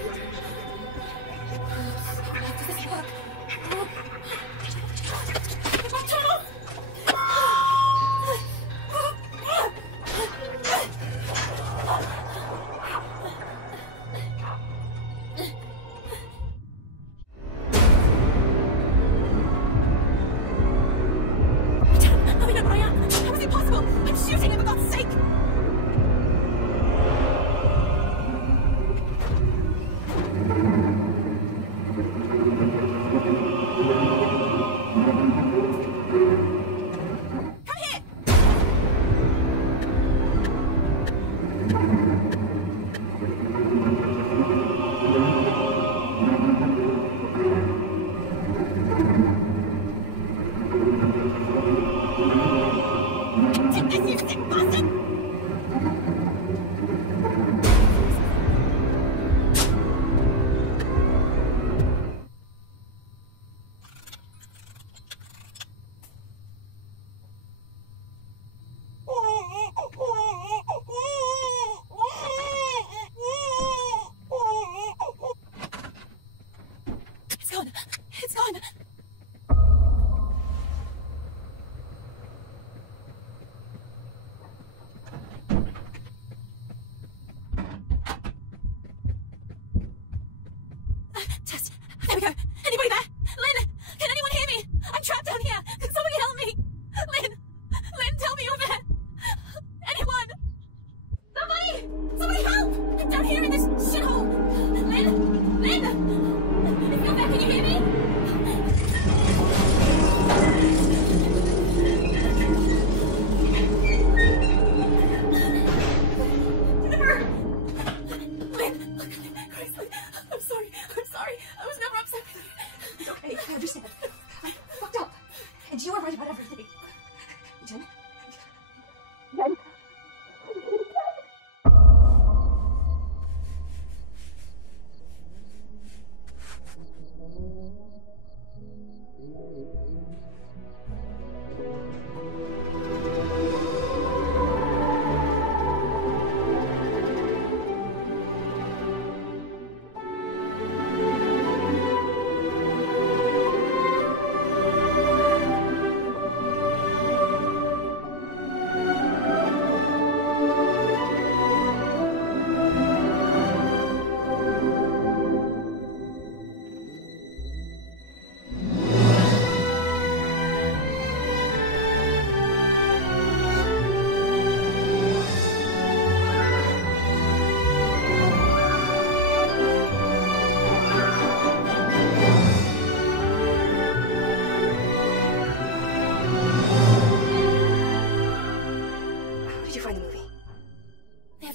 How does this work?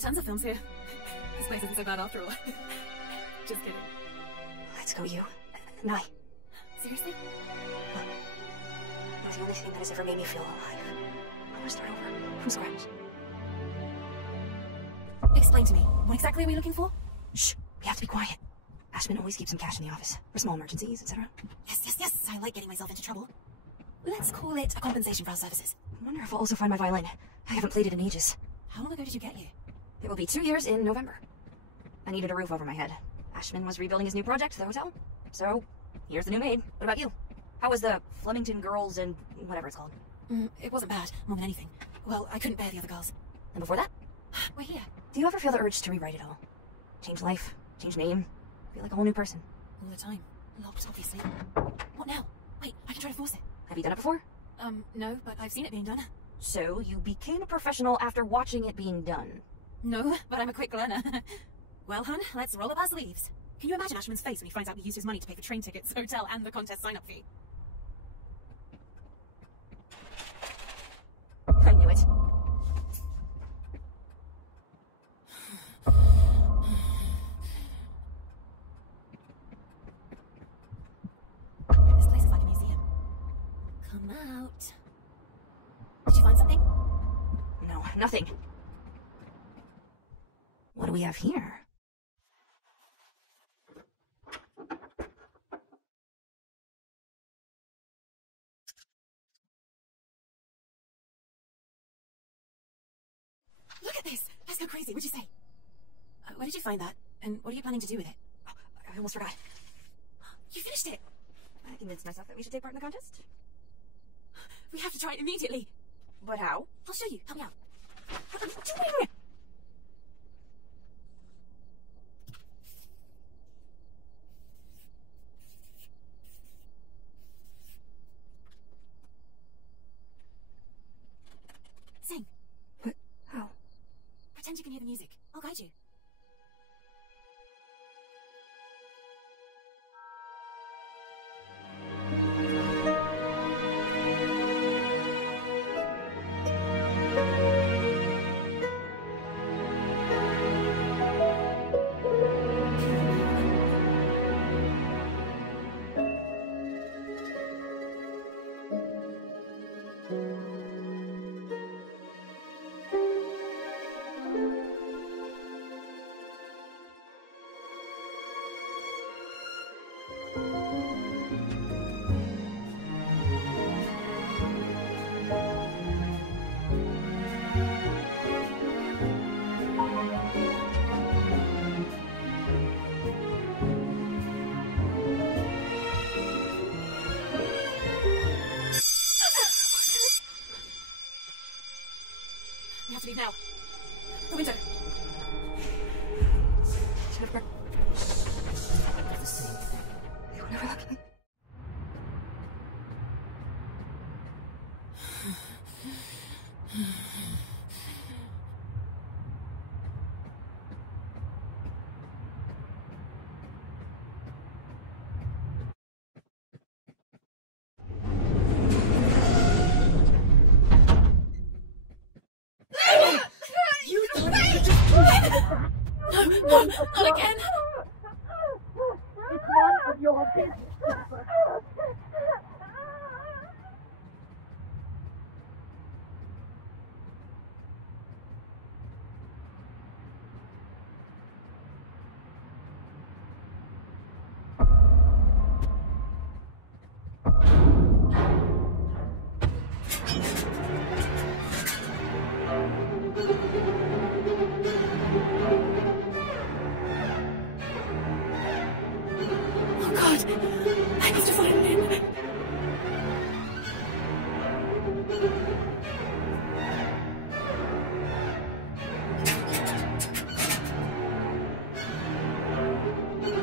Tons of films here. This place isn't so bad after all. Just kidding. Let's go, you. And I. Seriously? You're the only thing that has ever made me feel alive. I want to start over, from scratch. Explain to me, what exactly are we looking for? Shh, we have to be quiet. Ashman always keeps some cash in the office, for small emergencies, etc. Yes, I like getting myself into trouble. Let's call it a compensation for our services. I wonder if I'll also find my violin. I haven't played it in ages. How long ago did you get here? It will be 2 years in November. I needed a roof over my head. Ashman was rebuilding his new project, the hotel. So, here's the new maid. What about you? How was the Flemington Girls and whatever it's called? It wasn't bad, more than anything. Well, I couldn't bear the other girls. And before that? We're here. Do you ever feel the urge to rewrite it all? Change life, change name, feel like a whole new person? All the time. Locked, obviously. What now? Wait, I can try to force it. Have you done it before? No, but I've seen it being done. So, you became a professional after watching it being done? No, but I'm a quick learner. Well, hun, let's roll up our sleeves. Can you imagine Ashman's face when he finds out we used his money to pay for train tickets, hotel, and the contest sign-up fee? I knew it. This place is like a museum. Come out. Did you find something? No, nothing. What do we have here? Look at this! Let's go crazy, what'd you say? Where did you find that? And what are you planning to do with it? Oh, I almost forgot. You finished it! I convinced myself that we should take part in the contest. We have to try it immediately! But how? I'll show you, help me out. What are you doing? Sing. But how? Pretend you can hear the music. I'll guide you. We have to leave now. The window. Jennifer. The same thing. They were never looking. No, not again! It's none of your business. Oh God! I must have fallen in.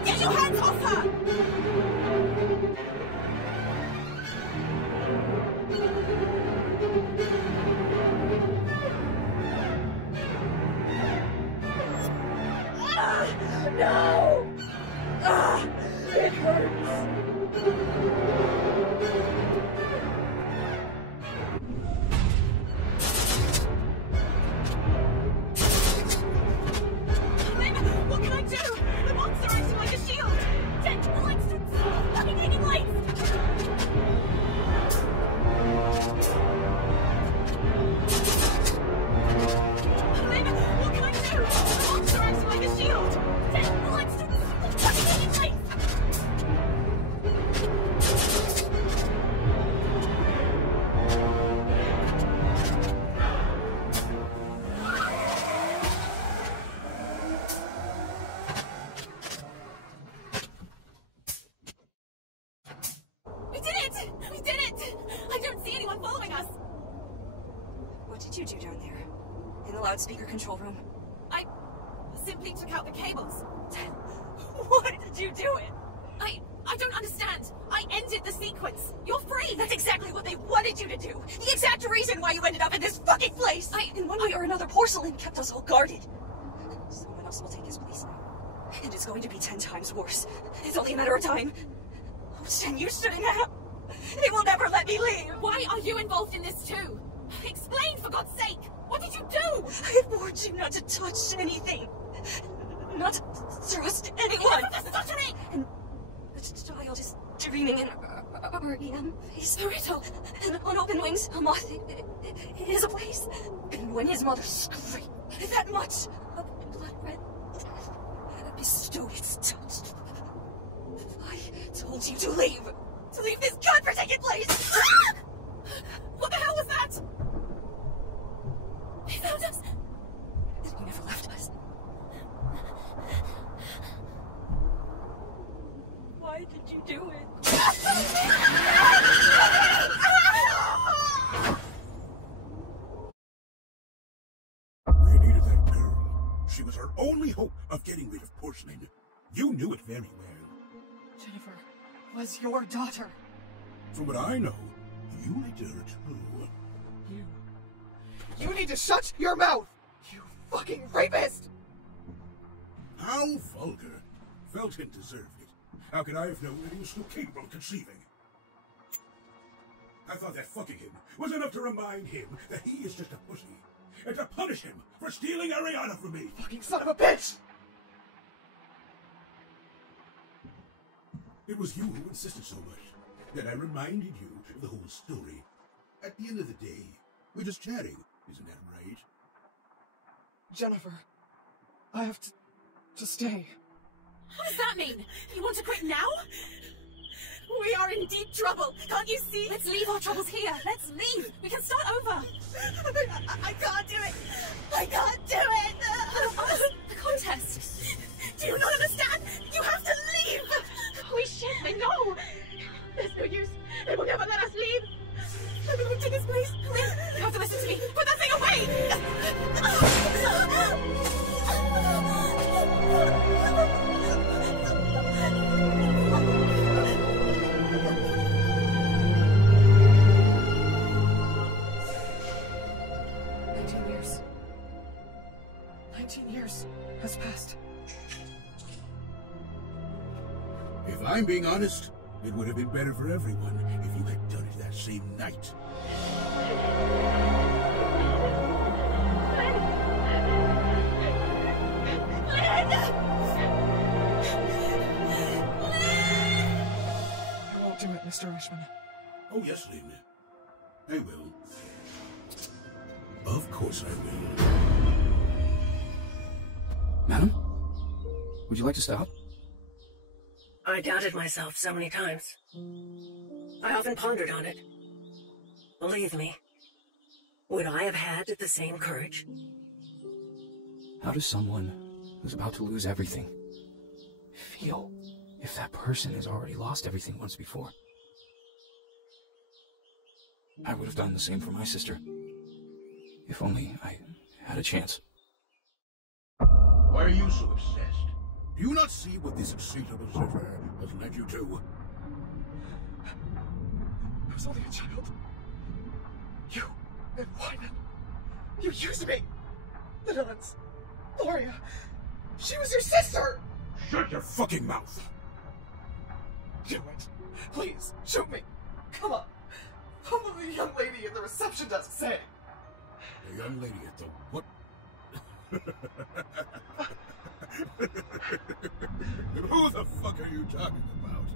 Get your hands off her! No! It hurts! loudspeaker control room? I simply took out the cables. Why did you do it? I don't understand. I ended the sequence. You're free. That's exactly what they wanted you to do. The exact reason why you ended up in this fucking place. In one way or another, Porcelain kept us all guarded. Someone else will take his place now. And it's going to be 10 times worse. It's only a matter of time. I was 10 years to now. They will never let me leave. Why are you involved in this too? Explain, for God's sake. What did you do? I warned you not to touch anything. Not to trust anyone. Enough of the stuttering! And the child is dreaming in REM face. The riddle. And on open wings, a moth is a place. And when his mother screamed that much of blood red bestowed its touch, I told you to leave. To leave this godforsaken place! What the hell was that? They found us. He never left us. Why did you do it? We needed that girl. She was our only hope of getting rid of Porcelain. You knew it very well. Jennifer was your daughter. From what I know, you liked her too. You need to shut your mouth! You fucking rapist! How vulgar. Felton deserved it. How could I have known that he was still capable of conceiving? I thought that fucking him was enough to remind him that he is just a pussy, and to punish him for stealing Ariana from me. Fucking son of a bitch! It was you who insisted so much that I reminded you of the whole story. At the end of the day, we're just chatting, isn't that right? Jennifer, I have to stay. What does that mean? You want to quit now? We are in deep trouble. Can't you see? Let's leave our troubles here. Let's leave. We can start over. I can't do it. I can't do it. The contest. Do you not understand? You have to leave. Holy shit, they know. There's no use. They will never let us leave. Let me take this place. Please. You have to listen to me. Put that thing away. 19 years has passed. If I'm being honest, it would have been better for everyone if you had done it that same night. I won't do it, Mr. Ashman. Oh, yes, Lynn. I will. Of course I will. Madam? Would you like to stop? I doubted myself so many times. I often pondered on it. Believe me, would I have had the same courage? How does someone who's about to lose everything feel if that person has already lost everything once before? I would have done the same for my sister. If only I had a chance. Why are you so obsessed? Do you not see what this insatiable setter has led you to? I was only a child. You and Wyman. You used me. The nuns. Gloria. She was your sister. Shut your fucking mouth. Do it. Please, shoot me. Come on. What will the young lady at the reception desk say? The young lady at the what? Who the fuck are you talking about?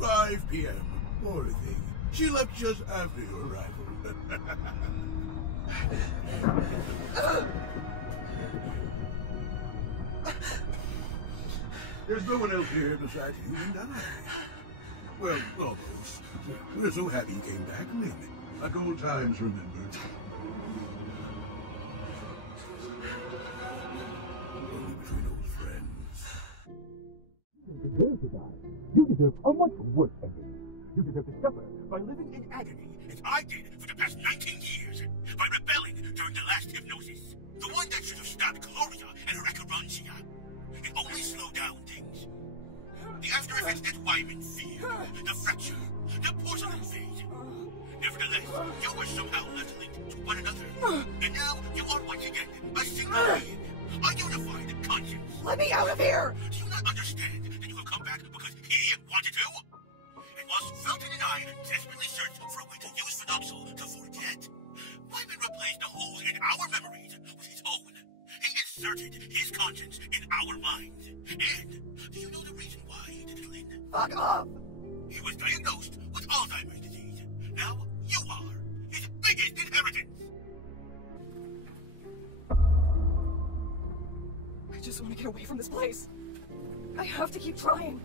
5 p.m. Poor thing. She left just after your arrival. There's no one else here besides you and I. Well, almost. We're so happy you came back, Lynn. Like old times remembered. Only between old friends. You deserve to die. You deserve a much worse ending. You deserve to suffer by living in agony, as I did for the past 19 years by rebelling during the last hypnosis. The one that should have stopped Gloria and her Akarantia. It only slowed down things. The after effects that Wyman feared, the fracture, the porcelain phase. Nevertheless, you were somehow left linked to one another. And now you are once again a single being, a unified conscience. Let me out of here! Do you not understand that you have come back because he wanted to? And whilst Felton and I desperately searched for a way to use Phenoxyl to forget, Wyman replaced the holes in our memories with his own. He inserted his conscience in our minds. And do you know the reason why he did it, Lynn? Fuck off! He was diagnosed with Alzheimer's disease. Now you are his biggest inheritance. I just want to get away from this place. I have to keep trying.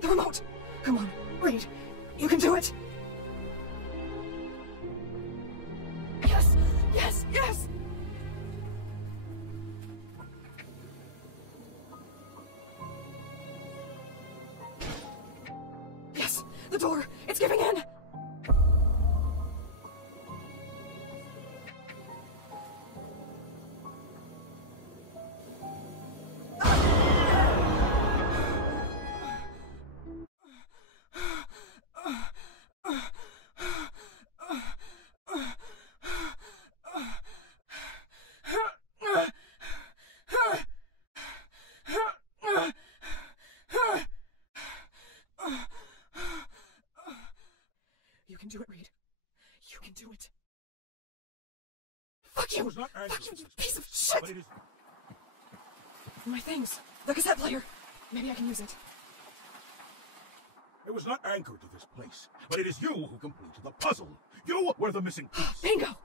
The remote! Come on, Reed. You can do it! Yes! Yes! Yes! Yes! The door! It's giving in! You can do it, Reed. You can do it. Fuck you! Fuck you, you piece of shit! My things. The cassette player. Maybe I can use it. It was not anchored to this place, but it is you who completed the puzzle. You were the missing piece. Bingo!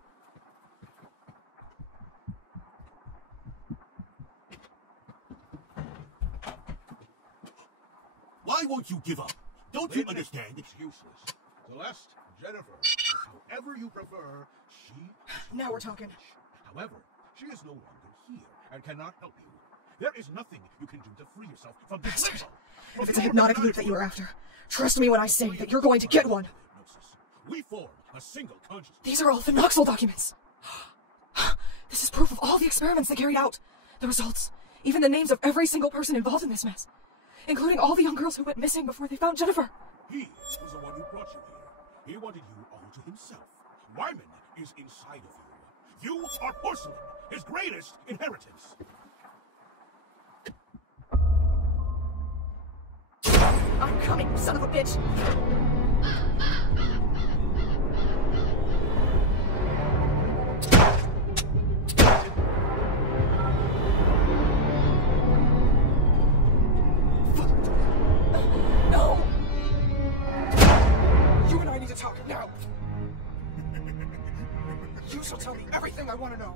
Why won't you give up? Don't you understand? It's useless. Celeste, Jennifer, however you prefer, she... Now we're talking. However, she is no longer here and cannot help you. There is nothing you can do to free yourself from this Bastard. If it's a hypnotic loop that you are after, trust me when I say that you're going to get one. We form a single consciousness. These are all Phenoxyl documents. This is proof of all the experiments they carried out. The results. Even the names of every single person involved in this mess. Including all the young girls who went missing before they found Jennifer. He was the one who brought you here. He wanted you all to himself. Wyman is inside of you. You are Porcelain, his greatest inheritance. I'm coming, son of a bitch! No! You and I need to talk now! You shall tell me everything I want to know!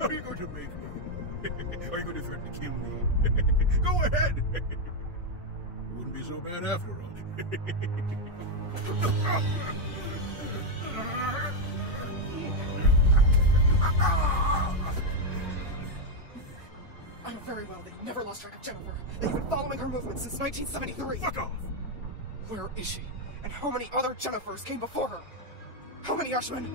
Are you going to make me? Are you going to threaten to kill me? Go ahead! It wouldn't be so bad after all. I know very well that you never lost track of Jennifer, that you've been following her movements since 1973. Fuck off! Where is she? And how many other Jennifers came before her? How many Ashman?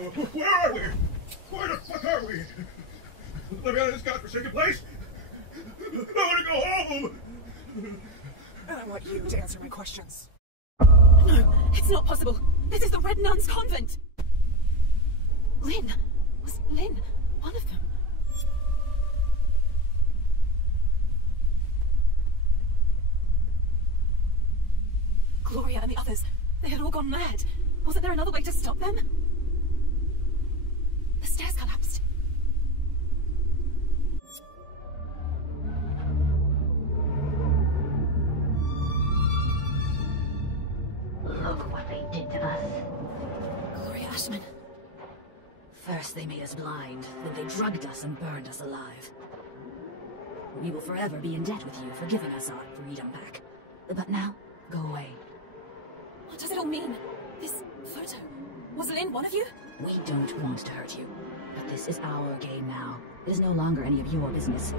Where are we? Where the fuck are we? Let me out of this godforsaken place. I want to go home. And I want you to answer my questions. No, it's not possible. This is the Red Nuns Convent. Lynn. Was Lynn one of them? Gloria and the others, they had all gone mad. Wasn't there another way to stop them? The stairs collapsed. Look what they did to us. Gloria Ashman. First they made us blind, then they drugged us and burned us alive. We will forever be in debt with you for giving us our freedom back. But now, go away. What does it all mean? This photo. Was Lynn one of you? We don't want to hurt you, but this is our game now. It is no longer any of your business.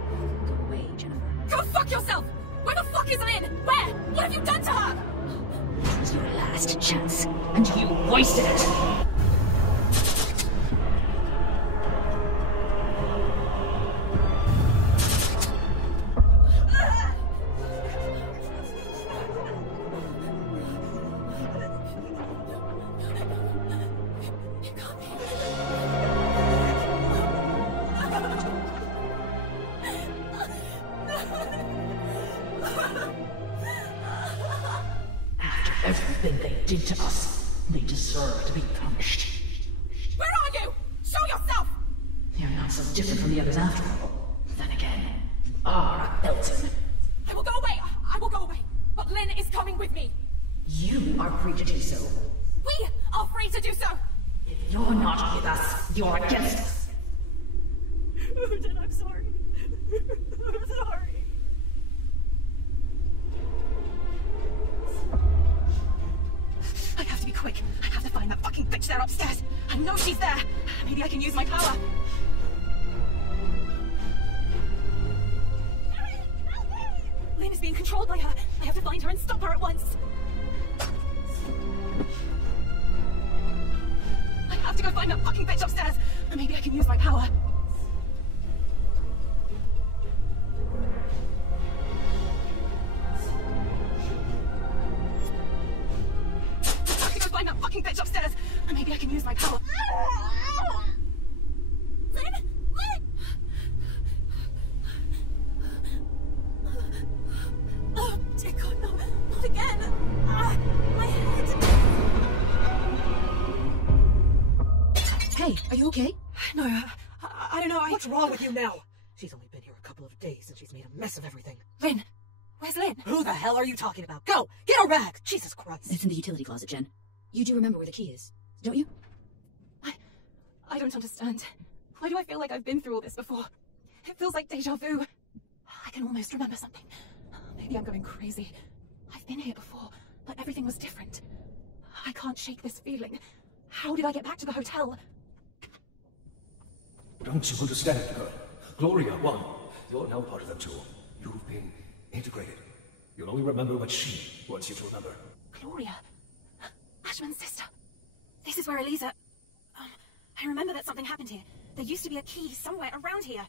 Go away, Jennifer. Go fuck yourself! Where the fuck is Lynn? Where? What have you done to her? This was your last chance, and you wasted it! Everything they did to us, they deserve to be punished. Where are you? Show yourself! You're not so different from the others after all. Then again, you are Felton. I will go away! I will go away! But Lynn is coming with me! You are free to do so. We are free to do so! If you're not with us, you're against us. Jen, I'm sorry. I'm sorry. I have to be quick. I have to find that fucking bitch there upstairs. I know she's there. Maybe I can use my power. Lynn is being controlled by her. I have to find her and stop her at once. I have to go find that fucking bitch upstairs. Maybe I can use my power. Find that fucking bitch upstairs. Maybe I can use my power. Lynn? Lynn? Oh, dear God, no. Not again. My head. Hey, are you okay? No, I don't know. What's wrong with you now? She's only been here a couple of days and she's made a mess of everything. Lynn? Where's Lynn? Who the hell are you talking about? Go! Get her back! Jesus Christ. It's in the utility closet, Jen. You do remember where the key is, don't you? I don't understand. Why do I feel like I've been through all this before? It feels like deja vu. I can almost remember something. Maybe I'm going crazy. I've been here before, but everything was different. I can't shake this feeling. How did I get back to the hotel? Don't you understand, girl? Gloria won. You're now part of them too. You've been integrated. You'll only remember what she wants you to remember. Gloria? Ashman's sister. This is where Eliza... I remember that something happened here. There used to be a key somewhere around here.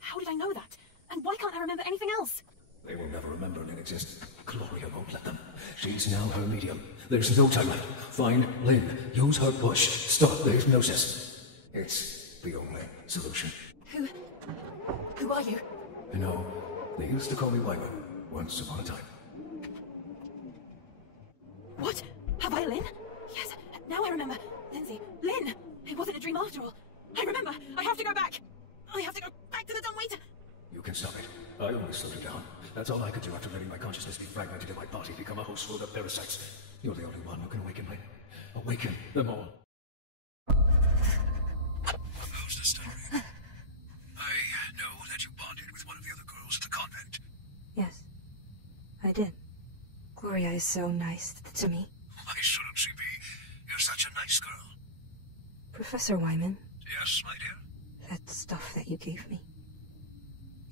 How did I know that? And why can't I remember anything else? They will never remember Lynn exists. Gloria won't let them. She's now her medium. There's no time left. Find Lynn. Use her push. Stop the hypnosis. It's the only solution. Who are you? You know, they used to call me Wyman once upon a time. What? Have I Lynn? Yes, now I remember. Lindsay. Lynn! It wasn't a dream after all. I remember. I have to go back. I have to go back to the dumbwaiter. You can stop it. I only slowed it down. That's all I could do after letting my consciousness be fragmented in my body, become a host full of parasites. You're the only one who can awaken Lynn. Awaken them all. How's the story? I know that you bonded with one of the other girls at the convent. Yes, I did. Gloria is so nice to me. Why shouldn't she be? You're such a nice girl. Professor Wyman. Yes, my dear? That stuff that you gave me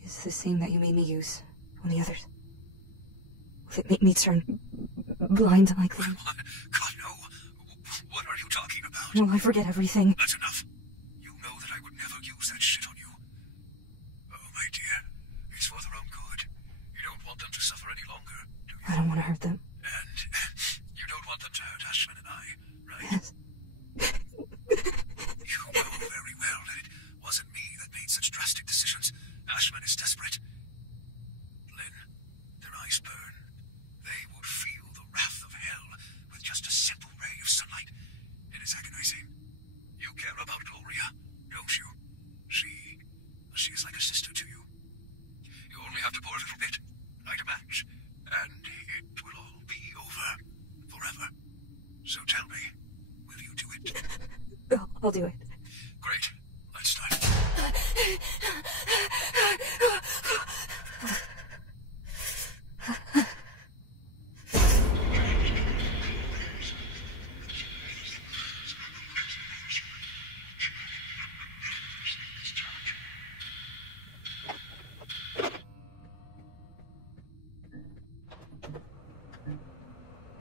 is the same that you made me use on the others. Will it make me turn blind like them? God, no. What are you talking about? No, I forget everything. That's enough. You know that I would never use that shit on you. Oh, my dear. It's for their own good. You don't want them to suffer any longer, do you? I don't want to hurt them. And you don't want them to hurt Ashman and I, right? Yes. You know very well that it wasn't me that made such drastic decisions. Ashman is desperate. Lynn, their eyes burn. They would feel the wrath of hell with just a simple ray of sunlight. It is agonizing. You care about Gloria, don't you? She is like a sister to you. You only have to pour a little bit, light a match, and it will all be over. Forever. So tell me, will you do it? I'll do it. Great. Let's start.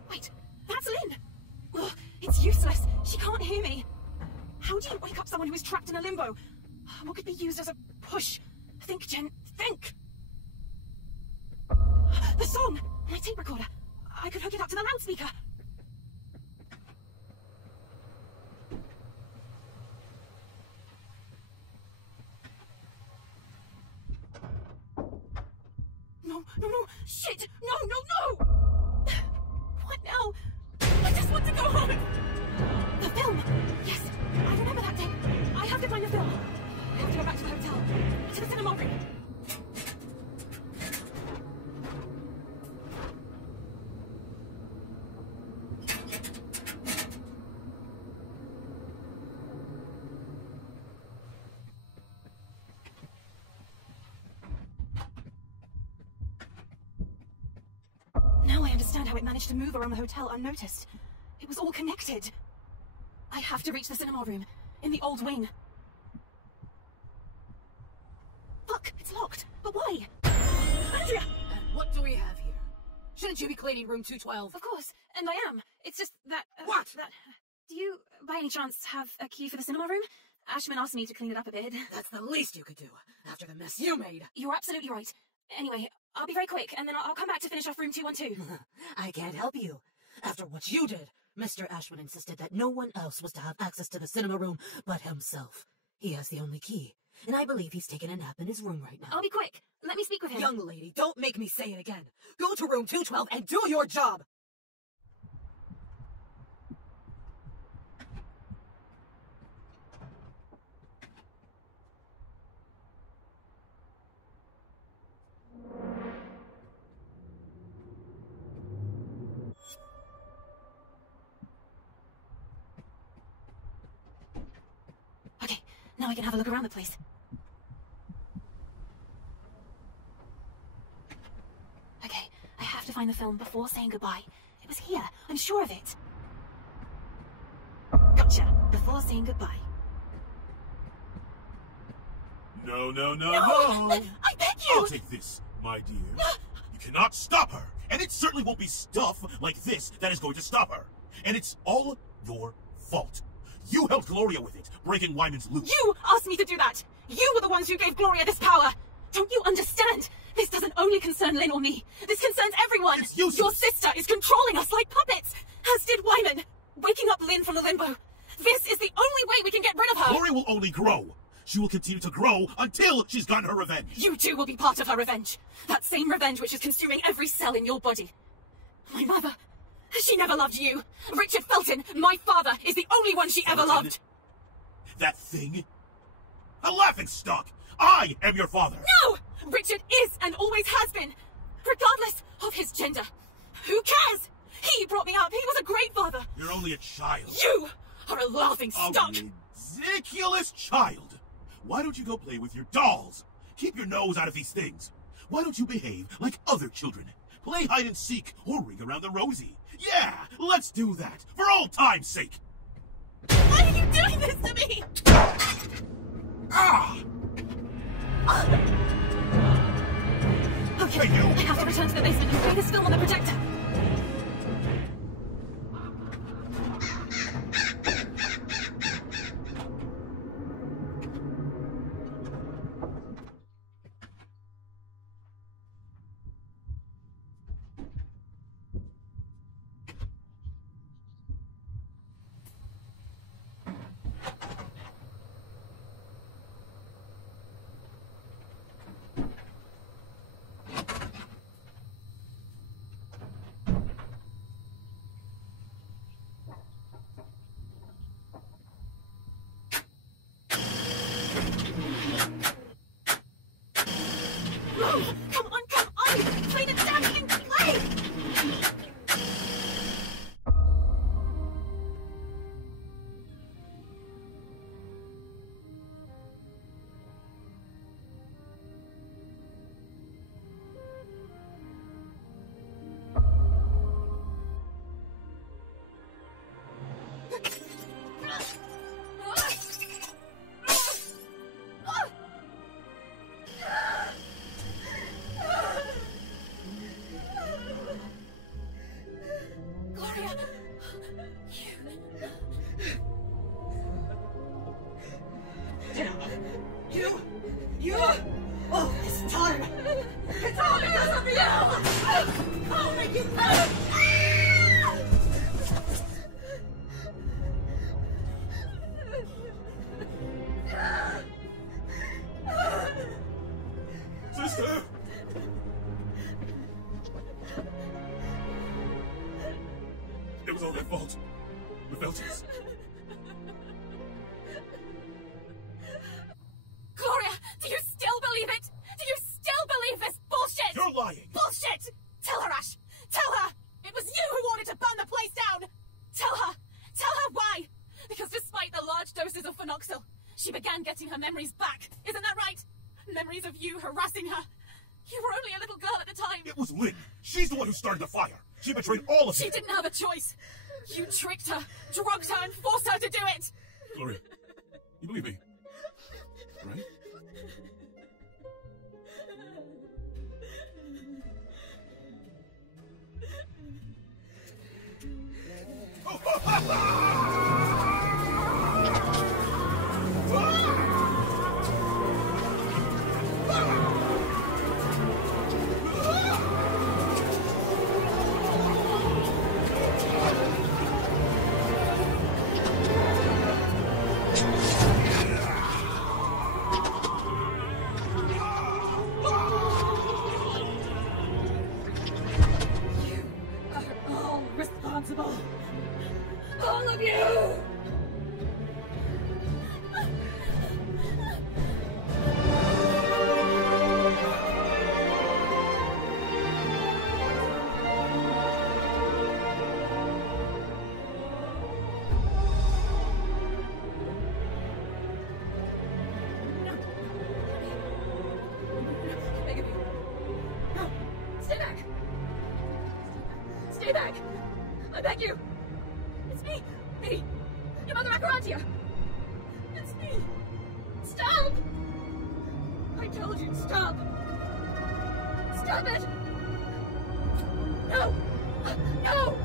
Wait, that's Lynn! Ugh, it's useless. She can't hear me. How do you wake up someone who is trapped in a limbo? What could be used as a push? Think, Jen, think! The song! My tape recorder. I could hook it up to the loudspeaker. No, shit! No! What now? I just want to go home! The film! Yes, I remember that day. I have to find the film. I have to go back to the hotel. To the cinema room. Now I understand how it managed to move around the hotel unnoticed. It was all connected. I have to reach the cinema room, in the old wing. Fuck, it's locked. But why? Andrea! And what do we have here? Shouldn't you be cleaning room 212? Of course, and I am. It's just that... What? Do you, by any chance, have a key for the cinema room? Ashman asked me to clean it up a bit. That's the least you could do, after the mess you made. You're absolutely right. Anyway, I'll be very quick, and then I'll come back to finish off room 212. I can't help you. After what you did, Mr. Ashman insisted that no one else was to have access to the cinema room but himself. He has the only key, and I believe he's taking a nap in his room right now. I'll be quick. Let me speak with him. Young lady, don't make me say it again. Go to room 212 and do your job! Okay, now I can have a look around the place. Okay, I have to find the film before saying goodbye. It was here, I'm sure of it. Gotcha, before saying goodbye. No! I beg you! I'll take this, my dear. You cannot stop her, and it certainly won't be stuff like this that is going to stop her. And it's all your fault. You helped Gloria with it, breaking Wyman's loop. You asked me to do that! You were the ones who gave Gloria this power! Don't you understand? This doesn't only concern Lynn or me. This concerns everyone! It's useless. Your sister is controlling us like puppets! As did Wyman! Waking up Lynn from the limbo. This is the only way we can get rid of her! Gloria will only grow. She will continue to grow until she's gotten her revenge. You too will be part of her revenge. That same revenge which is consuming every cell in your body. My mother, she never loved you. Richard Felton, my father, is the only one she ever loved. That thing? A laughingstock! I am your father! No! Richard is and always has been. Regardless of his gender. Who cares? He brought me up. He was a great father. You're only a child. You are a laughingstock. A ridiculous child. Why don't you go play with your dolls? Keep your nose out of these things. Why don't you behave like other children? Play hide and seek or ring around the rosy. Yeah, let's do that, for old time's sake. Why are you doing this to me? Ah! Okay, hey, you! I have to return to the basement and play this film on the projector. All this time! It's all because of you! I'll make you pay! Sister! It was all their fault. The Feltons. Gloria, do you still believe it? Do you still believe this bullshit? You're lying! Bullshit! Tell her, Ash! Tell her! It was you who wanted to burn the place down! Tell her! Tell her why! Because despite the large doses of phenoxyl, she began getting her memories back. Isn't that right? Memories of you harassing her. You were only a little girl at the time. It was Lynn. She's the one who started the fire. She betrayed all of you. She didn't have a choice. You tricked her, drugged her, and forced her to do it. Gloria, you believe me, right? All of you! Stay back! Stay back! I beg you! It's me! Me! Your mother Acarantia! It's me! Stop! I told you, stop! Stop it! No! No!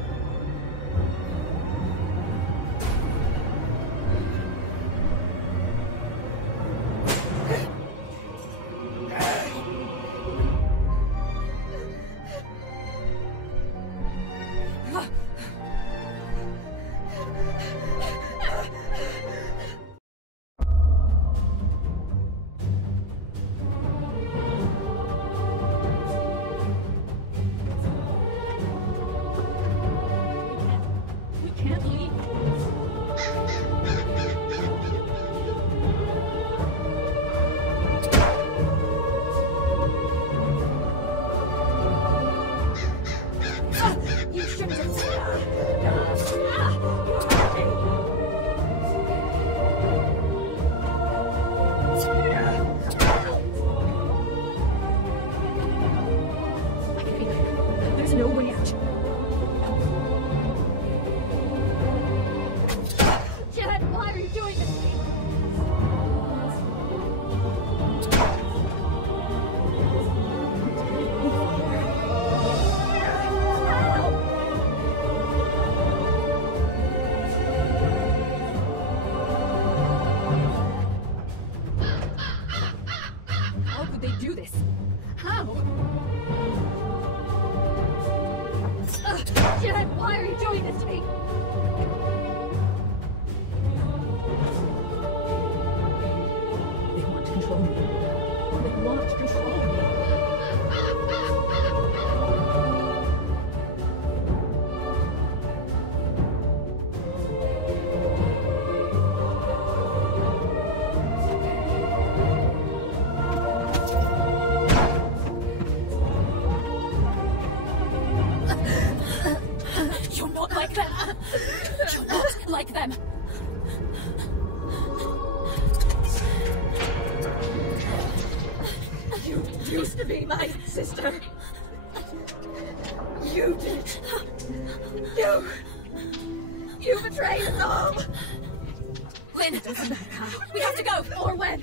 There's no way out. Janet, why are you doing this? How could they do this? How? Janet, why are you doing this to me? They want to control me. They want to control me. You're not like them. You're not like them. You used to be my sister. You did. You betrayed us all. Lynn, it doesn't matter how. We have to go. Or when.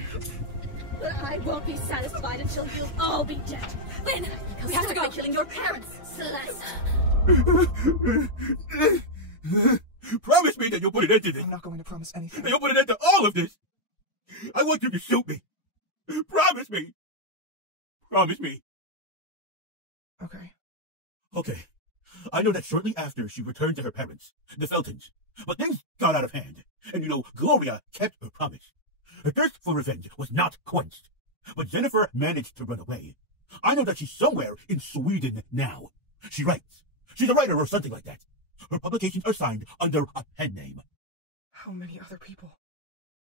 But I won't be satisfied until you'll all be dead. Lynn, we have to go. By killing your parents, Celeste. Promise me that you'll put an end to this. I'm not going to promise anything. That you'll put an end to all of this. I want you to shoot me. Promise me. Promise me. Okay. Okay. I know that shortly after she returned to her parents, the Feltons, but things got out of hand. And Gloria kept her promise. Her thirst for revenge was not quenched. But Jennifer managed to run away. I know that she's somewhere in Sweden now. She writes. She's a writer or something like that. Her publications are signed under a pen name. How many other people?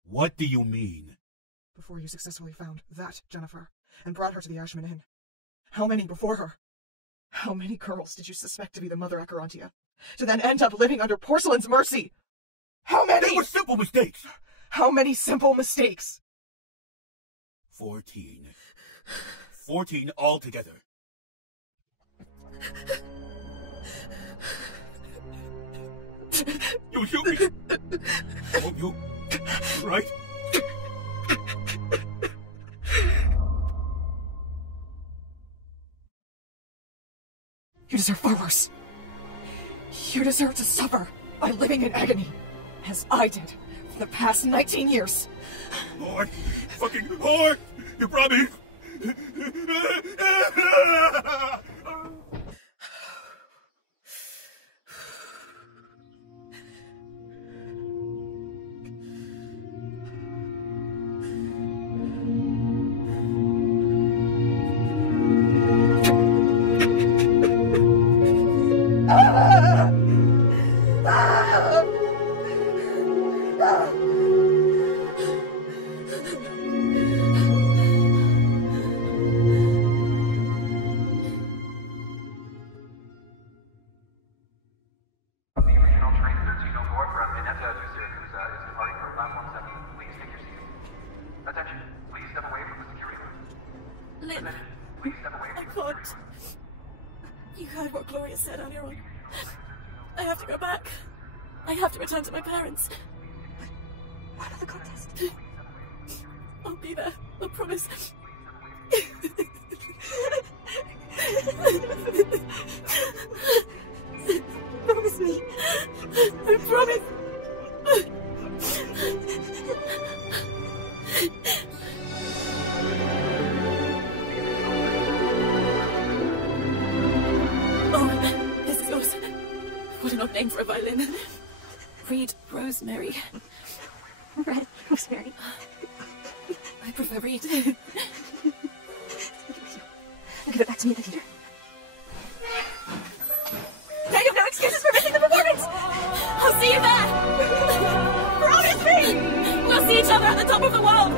What do you mean? Before you successfully found that Jennifer and brought her to the Ashman Inn. How many before her? How many girls did you suspect to be the mother Acherontia, to then end up living under Porcelain's mercy? How many? They were simple mistakes. How many simple mistakes? 14. 14 altogether. You'll shoot me. Won't you? Right? You deserve far worse. You deserve to suffer by living in agony, as I did for the past 19 years. Lord, fucking Lord, you promised. Lynn, I can't. You heard what Gloria said earlier on. I have to go back. I have to return to my parents. What about the contest? I'll be there. I promise. Promise me. I promise. Oh, this is yours. What an odd name for a violin. Reed Rosemary. Red Rosemary. I prefer Reed. Give it back to me at the theater. I have no excuses for missing the performance! I'll see you there! Promise me! We'll see each other at the top of the world!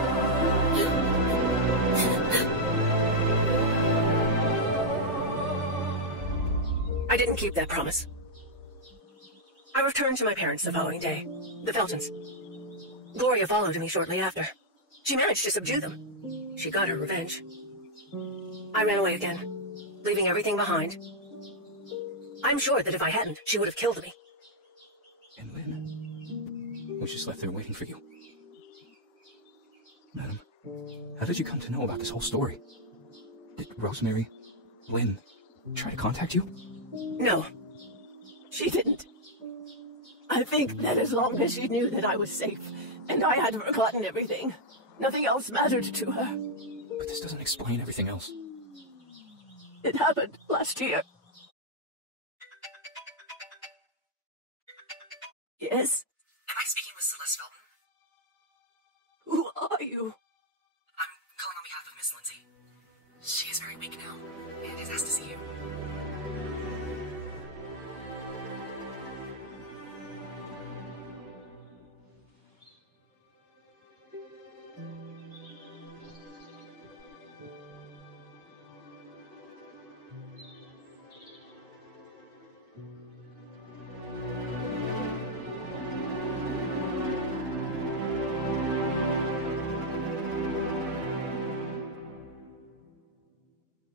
I didn't keep that promise. I returned to my parents the following day, the Feltons. Gloria followed me shortly after. She managed to subdue them. She got her revenge. I ran away again, leaving everything behind. I'm sure that if I hadn't, she would have killed me. And Lynn was just left there waiting for you. Madam, how did you come to know about this whole story? Did Rosemary, Lynn, try to contact you? No, she didn't. I think that as long as she knew that I was safe, and I had forgotten everything, nothing else mattered to her. But this doesn't explain everything else. It happened last year. Yes? Am I speaking with Celeste Felton? Who are you? I'm calling on behalf of Miss Lindsay. She is very weak now, and has asked to see you.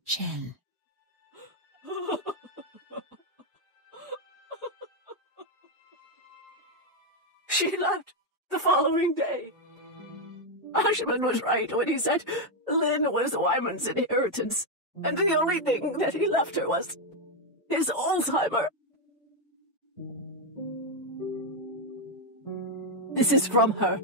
Chen. She left the following day. Ashman was right when he said Lynn was Wyman's inheritance, and the only thing that he left her was his Alzheimer. This is from her.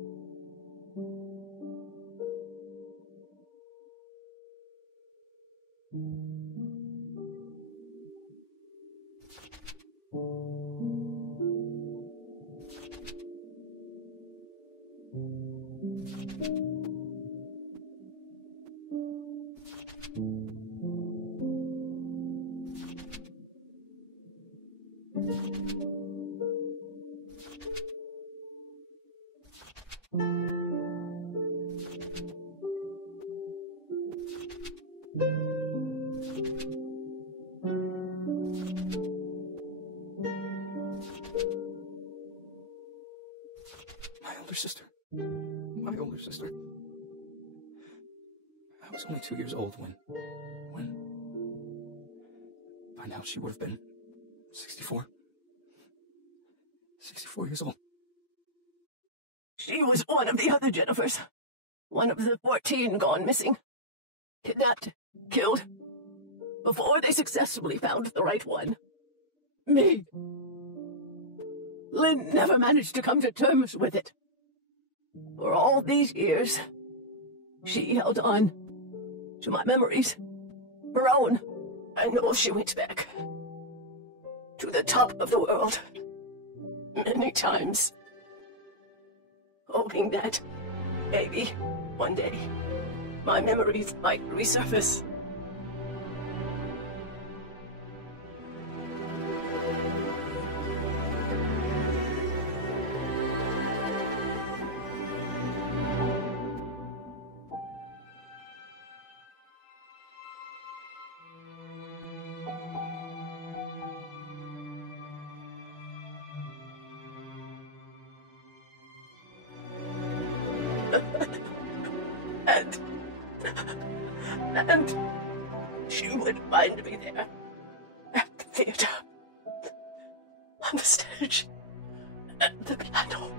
My older sister. I was only 2 years old when... By now she would have been 64. 64 years old. She was one of the other Jennifers. One of the 14 gone missing. Kidnapped, killed, before they successfully found the right one. Me. Lynn never managed to come to terms with it. For all these years, she held on to my memories, her own. I know she went back to the top of the world many times, hoping that maybe one day my memories might resurface. And she would find me there, at the theater, on the stage, at the piano.